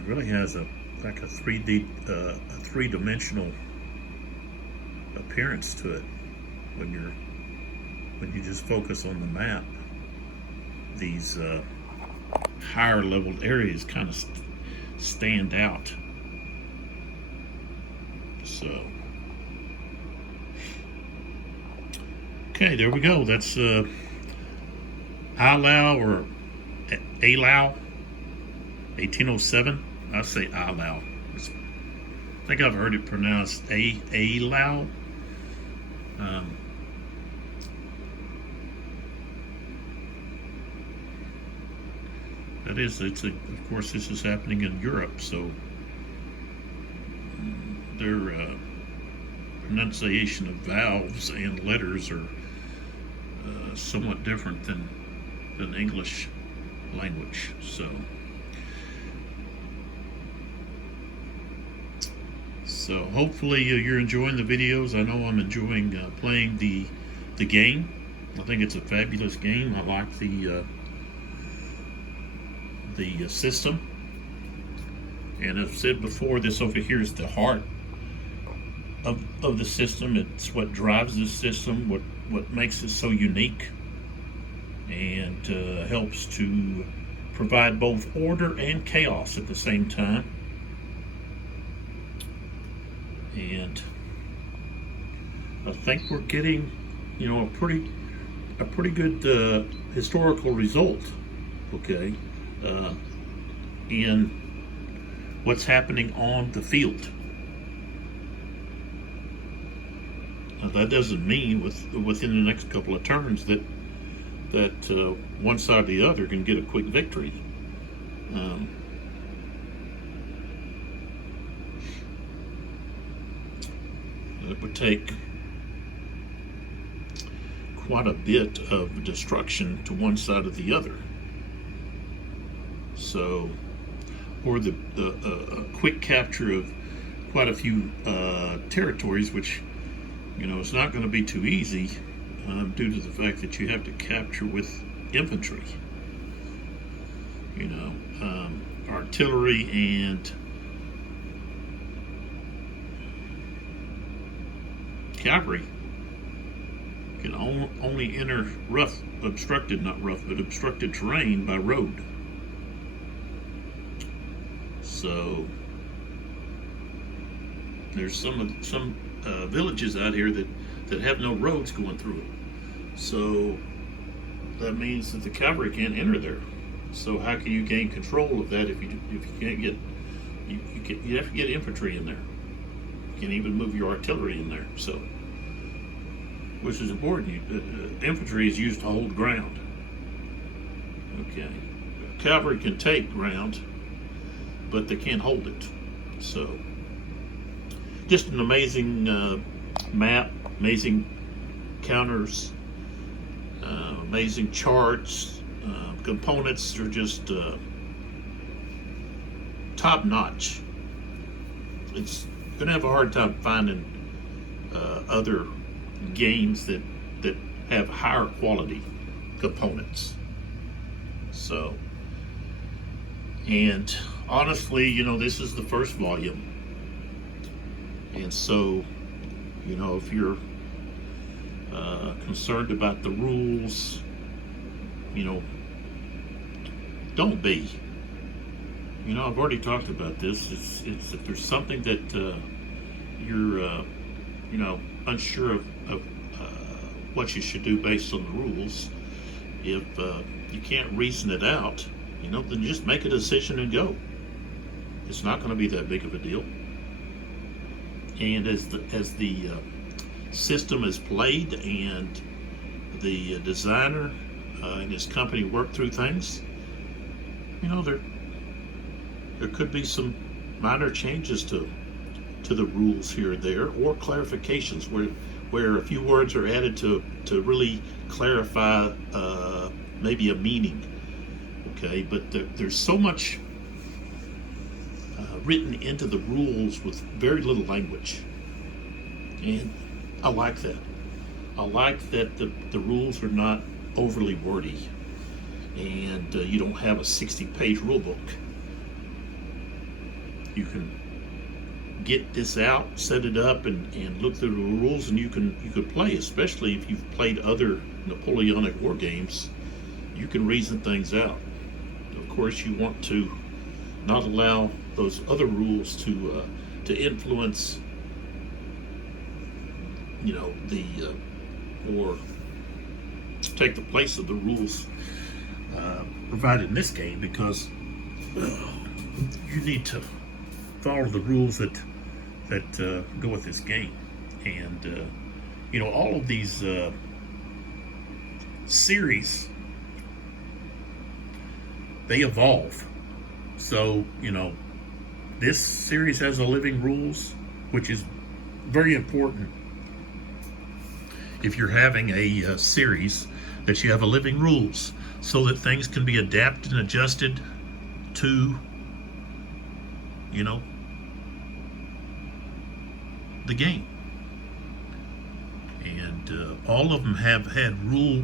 really has like a 3-dimensional appearance to it when you just focus on the map. These higher leveled areas kind of stand out. So, okay, there we go. That's Eylau or Eylau 1807. I say Eylau. I think I've heard it pronounced Eylau. That is, of course, this is happening in Europe, so their pronunciation of vowels and letters are somewhat different than English language. So hopefully you're enjoying the videos. I know I'm enjoying playing the game. I think it's a fabulous game. I like the system, and I've said before, this over here is the heart of the system. It's what drives this system, what makes it so unique, and helps to provide both order and chaos at the same time. And I think we're getting, a pretty good historical result. Okay. In what's happening on the field. Now, that doesn't mean within the next couple of turns that one side or the other can get a quick victory. It would take quite a bit of destruction to one side or the other. So, or the quick capture of quite a few territories, which, it's not going to be too easy due to the fact that you have to capture with infantry, artillery and cavalry can only enter obstructed terrain by road. So there's some villages out here that have no roads going through it. So that means that the cavalry can't enter there. So how can you gain control of that if you can't get you have to get infantry in there. You can't even move your artillery in there. So, which is important. Infantry is used to hold ground. Okay, cavalry can take ground, but they can't hold it. So, just an amazing map, amazing counters, amazing charts. Components are just top notch. It's gonna have a hard time finding other games that have higher quality components. So, and honestly, this is the first volume, and so, if you're concerned about the rules, don't be. I've already talked about this. It's if there's something that you're, unsure of what you should do based on the rules, if you can't reason it out, then just make a decision and go. It's not going to be that big of a deal. And as the system is played and the designer and his company work through things, there could be some minor changes to the rules here or there, or clarifications where a few words are added to really clarify maybe a meaning. Okay, but there's so much written into the rules with very little language, and I like that. I like that the rules are not overly wordy, and you don't have a 60-page rule book. You can get this out, set it up, and look through the rules, and you could play. Especially if you've played other Napoleonic war games, you can reason things out. Of course, you want to not allow those other rules to influence, the or take the place of the rules provided in this game, because you need to follow the rules that go with this game. And all of these series, they evolve. So this series has a living rules, which is very important if you're having a series, that you have a living rules, so that things can be adapted and adjusted to the game. And all of them have had rule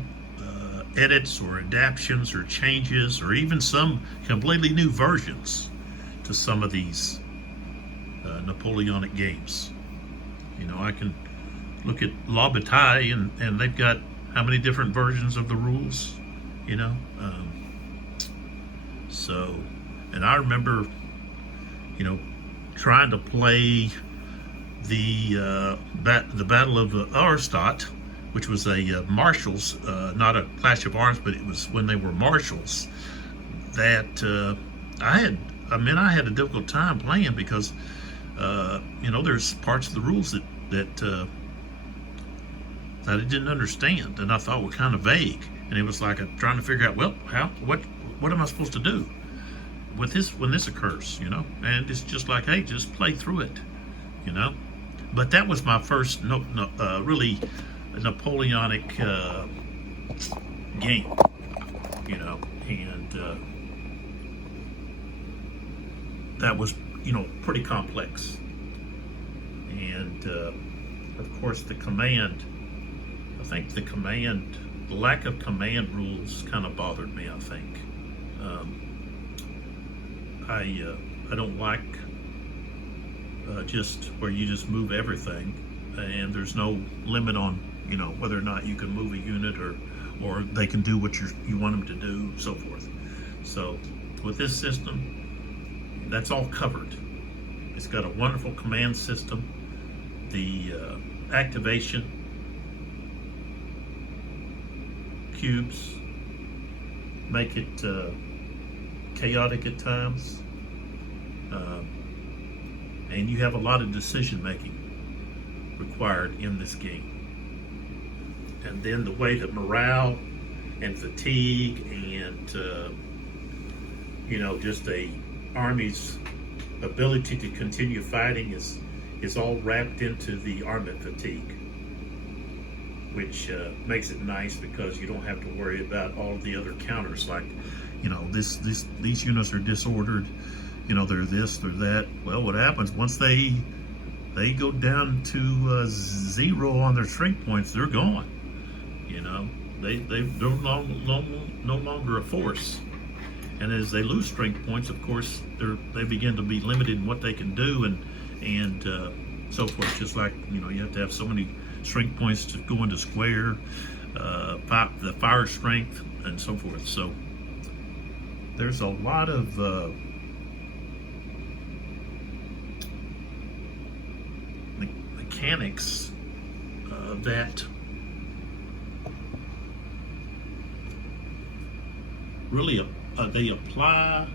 edits or adaptations or changes, or even some completely new versions to some of these Napoleonic games. I can look at La Bataille, and they've got how many different versions of the rules, so, and I remember, trying to play the Battle of Auerstadt, which was a marshals, not a clash of arms, but it was when they were marshals. That I had a difficult time playing, because there's parts of the rules that I didn't understand, and I thought were kind of vague. And it was like trying to figure out, well, what am I supposed to do with this when this occurs, And it's just like, hey, just play through it, But that was my first really Napoleonic game, and that was pretty complex. And of course the lack of command rules kind of bothered me, I think. I don't like just where you just move everything, and there's no limit on whether or not you can move a unit, or they can do what you want them to do, so forth. So with this system, that's all covered. It's got a wonderful command system. The activation cubes make it chaotic at times, and you have a lot of decision making required in this game. And then the way that morale and fatigue and just a army's ability to continue fighting is all wrapped into the armament fatigue, which makes it nice, because you don't have to worry about all the other counters, like these units are disordered, they're this, they're that. Well, what happens once they go down to 0 on their strength points? They're gone. They're no longer a force. And as they lose strength points, of course, they begin to be limited in what they can do, and so forth. Just like you have to have so many strength points to go into square, the fire strength, and so forth. So there's a lot of mechanics that really they apply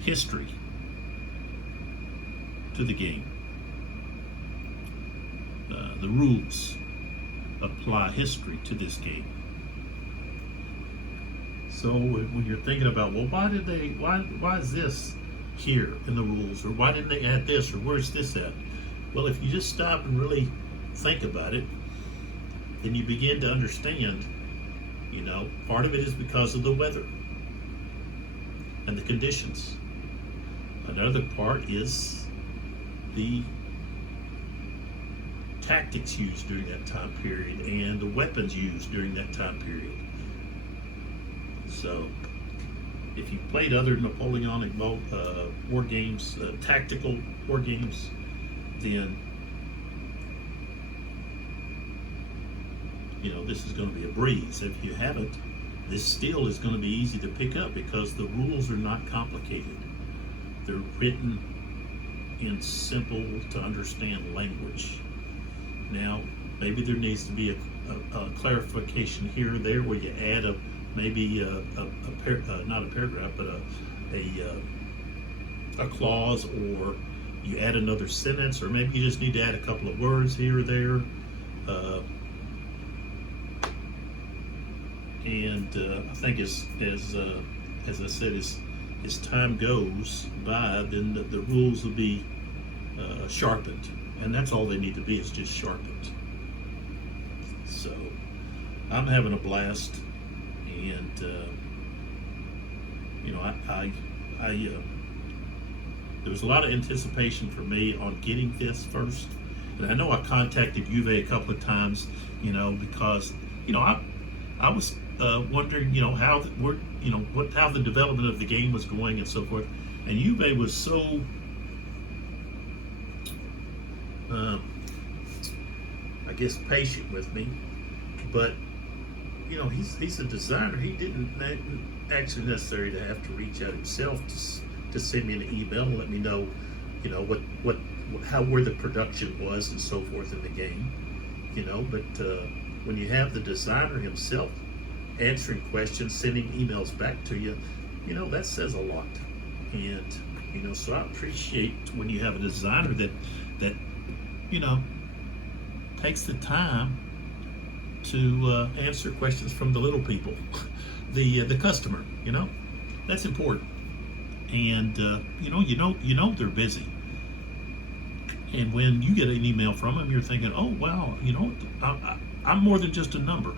history to the game. The rules apply history to this game. So when you're thinking about, well, why is this here in the rules, or why didn't they add this, or where's this at? Well, if you just stop and really think about it, then you begin to understand, part of it is because of the weather and the conditions. Another part is the tactics used during that time period and the weapons used during that time period. So if you played other Napoleonic war games, tactical war games, then this is going to be a breeze. If you haven't, this still is going to be easy to pick up because the rules are not complicated. They're written in simple to understand language. Now, maybe there needs to be a clarification here or there where you add not a paragraph, but a clause, or you add another sentence, or maybe you just need to add a couple of words here or there. I think as I said, as time goes by, then the rules will be sharpened, and that's all they need to be, is just sharpened. So I'm having a blast, and there was a lot of anticipation for me on getting this first, and I know I contacted Uwe a couple of times, because I was wondering, how the development of the game was going and so forth, and Uwe was so I guess patient with me, but he's a designer. He didn't actually necessary to have to reach out himself to send me an email and let me know, where the production was and so forth in the game, but when you have the designer himself answering questions, sending emails back to you, that says a lot. And so I appreciate when you have a designer that takes the time to answer questions from the little people, the customer. That's important. And they're busy. And when you get an email from them, you're thinking, oh wow, I'm more than just a number.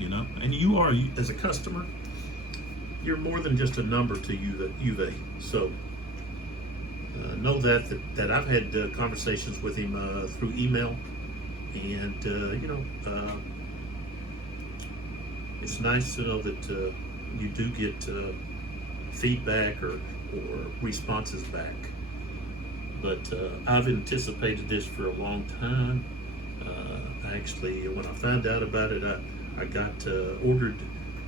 And you are, as a customer, you're more than just a number to Uwe. So know that I've had conversations with him through email, and it's nice to know that you do get feedback or responses back. But I've anticipated this for a long time. Actually, when I found out about it, I got ordered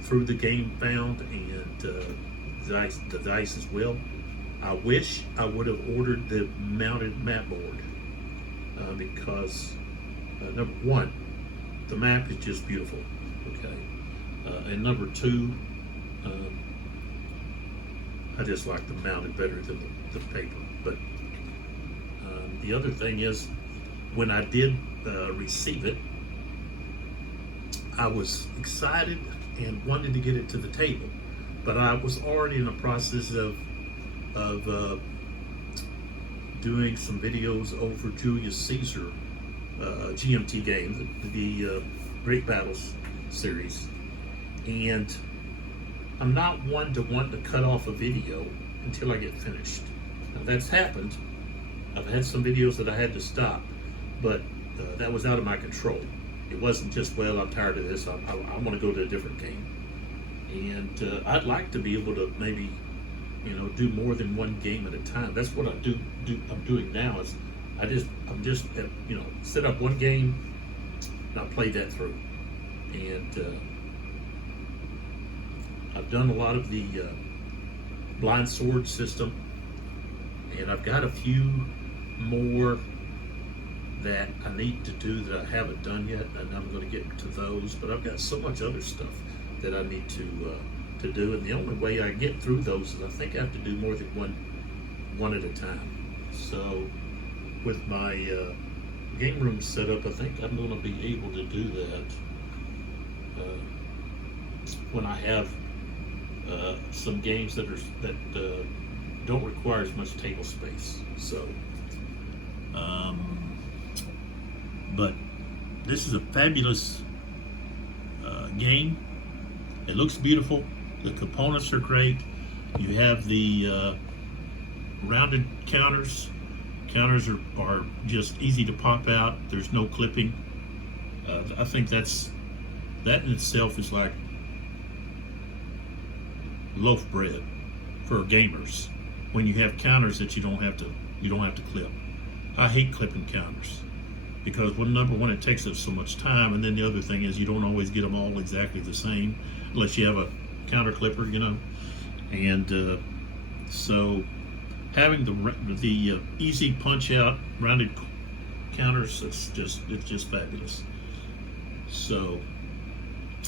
through the Game Found and the dice as well. I wish I would have ordered the mounted map board because number one, the map is just beautiful. Okay, and number two, I just like the mounted better than the paper. But the other thing is, when I did receive it, I was excited and wanted to get it to the table, but I was already in the process of doing some videos over Julius Caesar GMT game, the Great Battles series, and I'm not one to cut off a video until I get finished. Now, that's happened. I've had some videos that I had to stop, but that was out of my control. It wasn't just, well, I'm tired of this, I want to go to a different game. And I'd like to be able to maybe, do more than one game at a time. That's what I'm doing now, is I'm just set up one game and I play that through. And I've done a lot of the blind sword system, and I've got a few more that I need to do that I haven't done yet, and I'm going to get to those. But I've got so much other stuff that I need to do, and the only way I get through those is I think I have to do more than one at a time. So with my game room set up, I think I'm going to be able to do that when I have some games that don't require as much table space. So but this is a fabulous game. It looks beautiful. The components are great. You have the rounded counters. Counters are just easy to pop out. There's no clipping. I think that in itself is like loaf bread for gamers, when you have counters that you don't have to clip. I hate clipping counters. because number one, it takes up so much time, and then the other thing is you don't always get them all exactly the same unless you have a counter clipper, you know. And so having the easy punch out rounded counters, it's just fabulous. So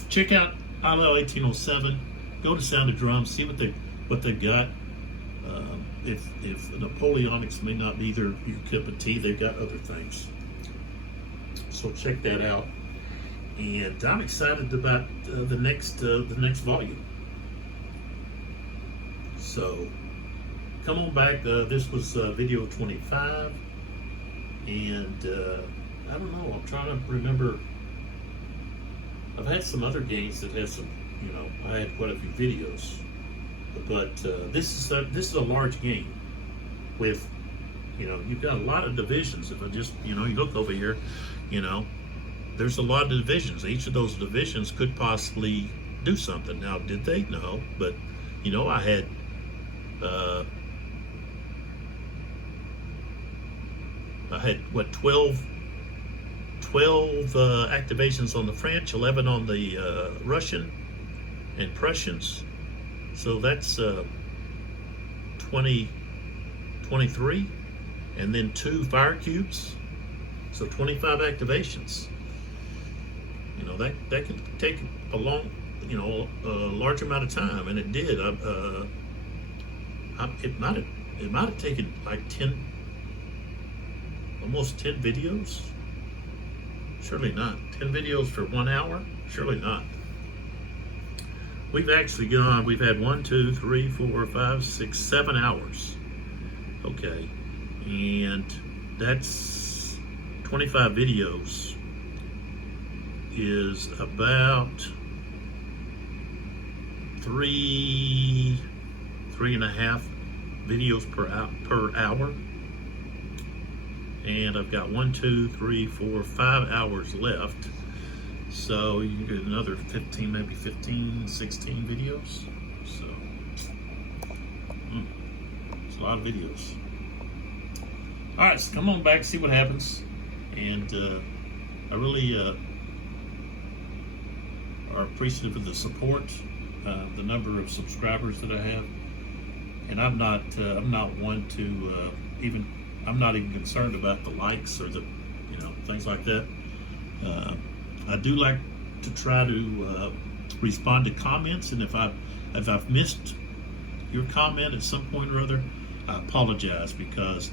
check out Eylau 1807. Go to Sound of Drums, see what they've got. If Napoleonics may not be your cup of tea, they've got other things. So check that out. And I'm excited about the next volume. So come on back. This was video 25, and I don't know. I'm trying to remember. I've had some other games that had some. You know, I had quite a few videos, but this is a large game with, you know, you've got a lot of divisions. If I just, you know, you look over here, you know, there's a lot of divisions. Each of those divisions could possibly do something. Now, did they? No, but you know, I had what 12 activations on the French, 11 on the Russian and Prussians. So that's 23, and then 2 fire cubes. So 25 activations. You know, that can take a long, you know, a large amount of time, and it did. It might have taken like almost 10 videos. Surely not. 10 videos for 1 hour? Surely not. We've actually we've had 1, 2, 3, 4, 5, 6, 7 hours. Okay. And that's 25 videos is about 3.5 videos per hour. And I've got 1, 2, 3, 4, 5 hours left. So you can get another 15, maybe 15, 16 videos. So it's a lot of videos. All right, so come on back, see what happens. And I really are appreciative of the support, the number of subscribers that I have. And I'm not one to I'm not even concerned about the likes or the, you know, things like that. I do like to try to respond to comments, and if I've missed your comment at some point or other, I apologize, because,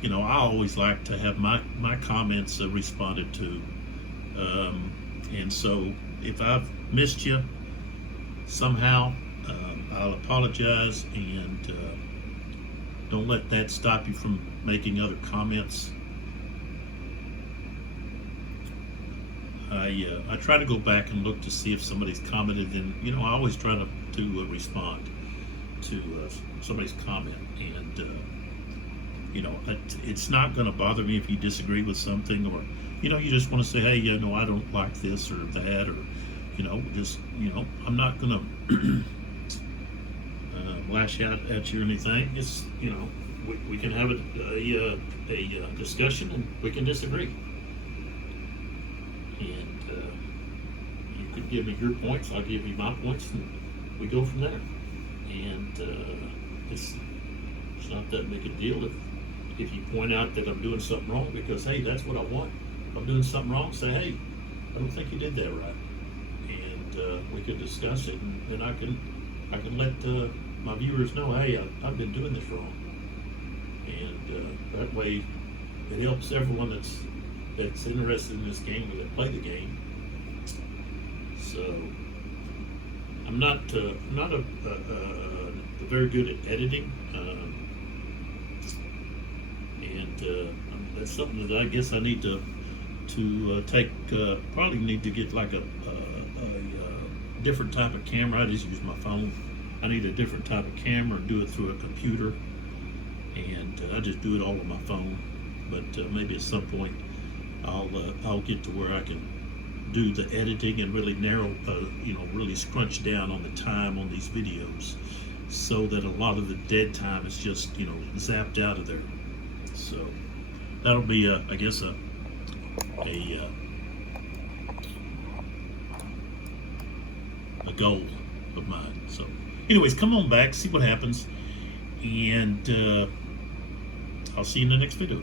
you know, I always like to have my comments responded to, and so if I've missed you somehow, I'll apologize, and don't let that stop you from making other comments. I try to go back and look to see if somebody's commented, and, you know, I always try to respond to somebody's comment, and you know, it's not going to bother me if you disagree with something, or, you know, you just want to say, hey, you know, I don't like this or that, or, you know, just, you know, I'm not going to lash out at you or anything. It's, you know, we can have a discussion, and we can disagree. And you can give me your points, I'll give you my points, and we go from there. And it's not that big a deal if you point out that I'm doing something wrong, because, hey, that's what I want. If I'm doing something wrong, say, hey, I don't think you did that right. And we can discuss it, and then I can let my viewers know, hey, I've been doing this wrong. And that way it helps everyone that's interested in this game when they play the game. So I'm not very good at editing, and that's something that I guess I need to take. Probably need to get like a different type of camera. I just use my phone. I need a different type of camera and do it through a computer, and I just do it all on my phone. But maybe at some point I'll get to where I can do the editing and really narrow, you know, really scrunch down on the time on these videos, so that a lot of the dead time is just, you know, zapped out of there. So that'll be, I guess, a a goal of mine. So, anyways, come on back, see what happens, and I'll see you in the next video.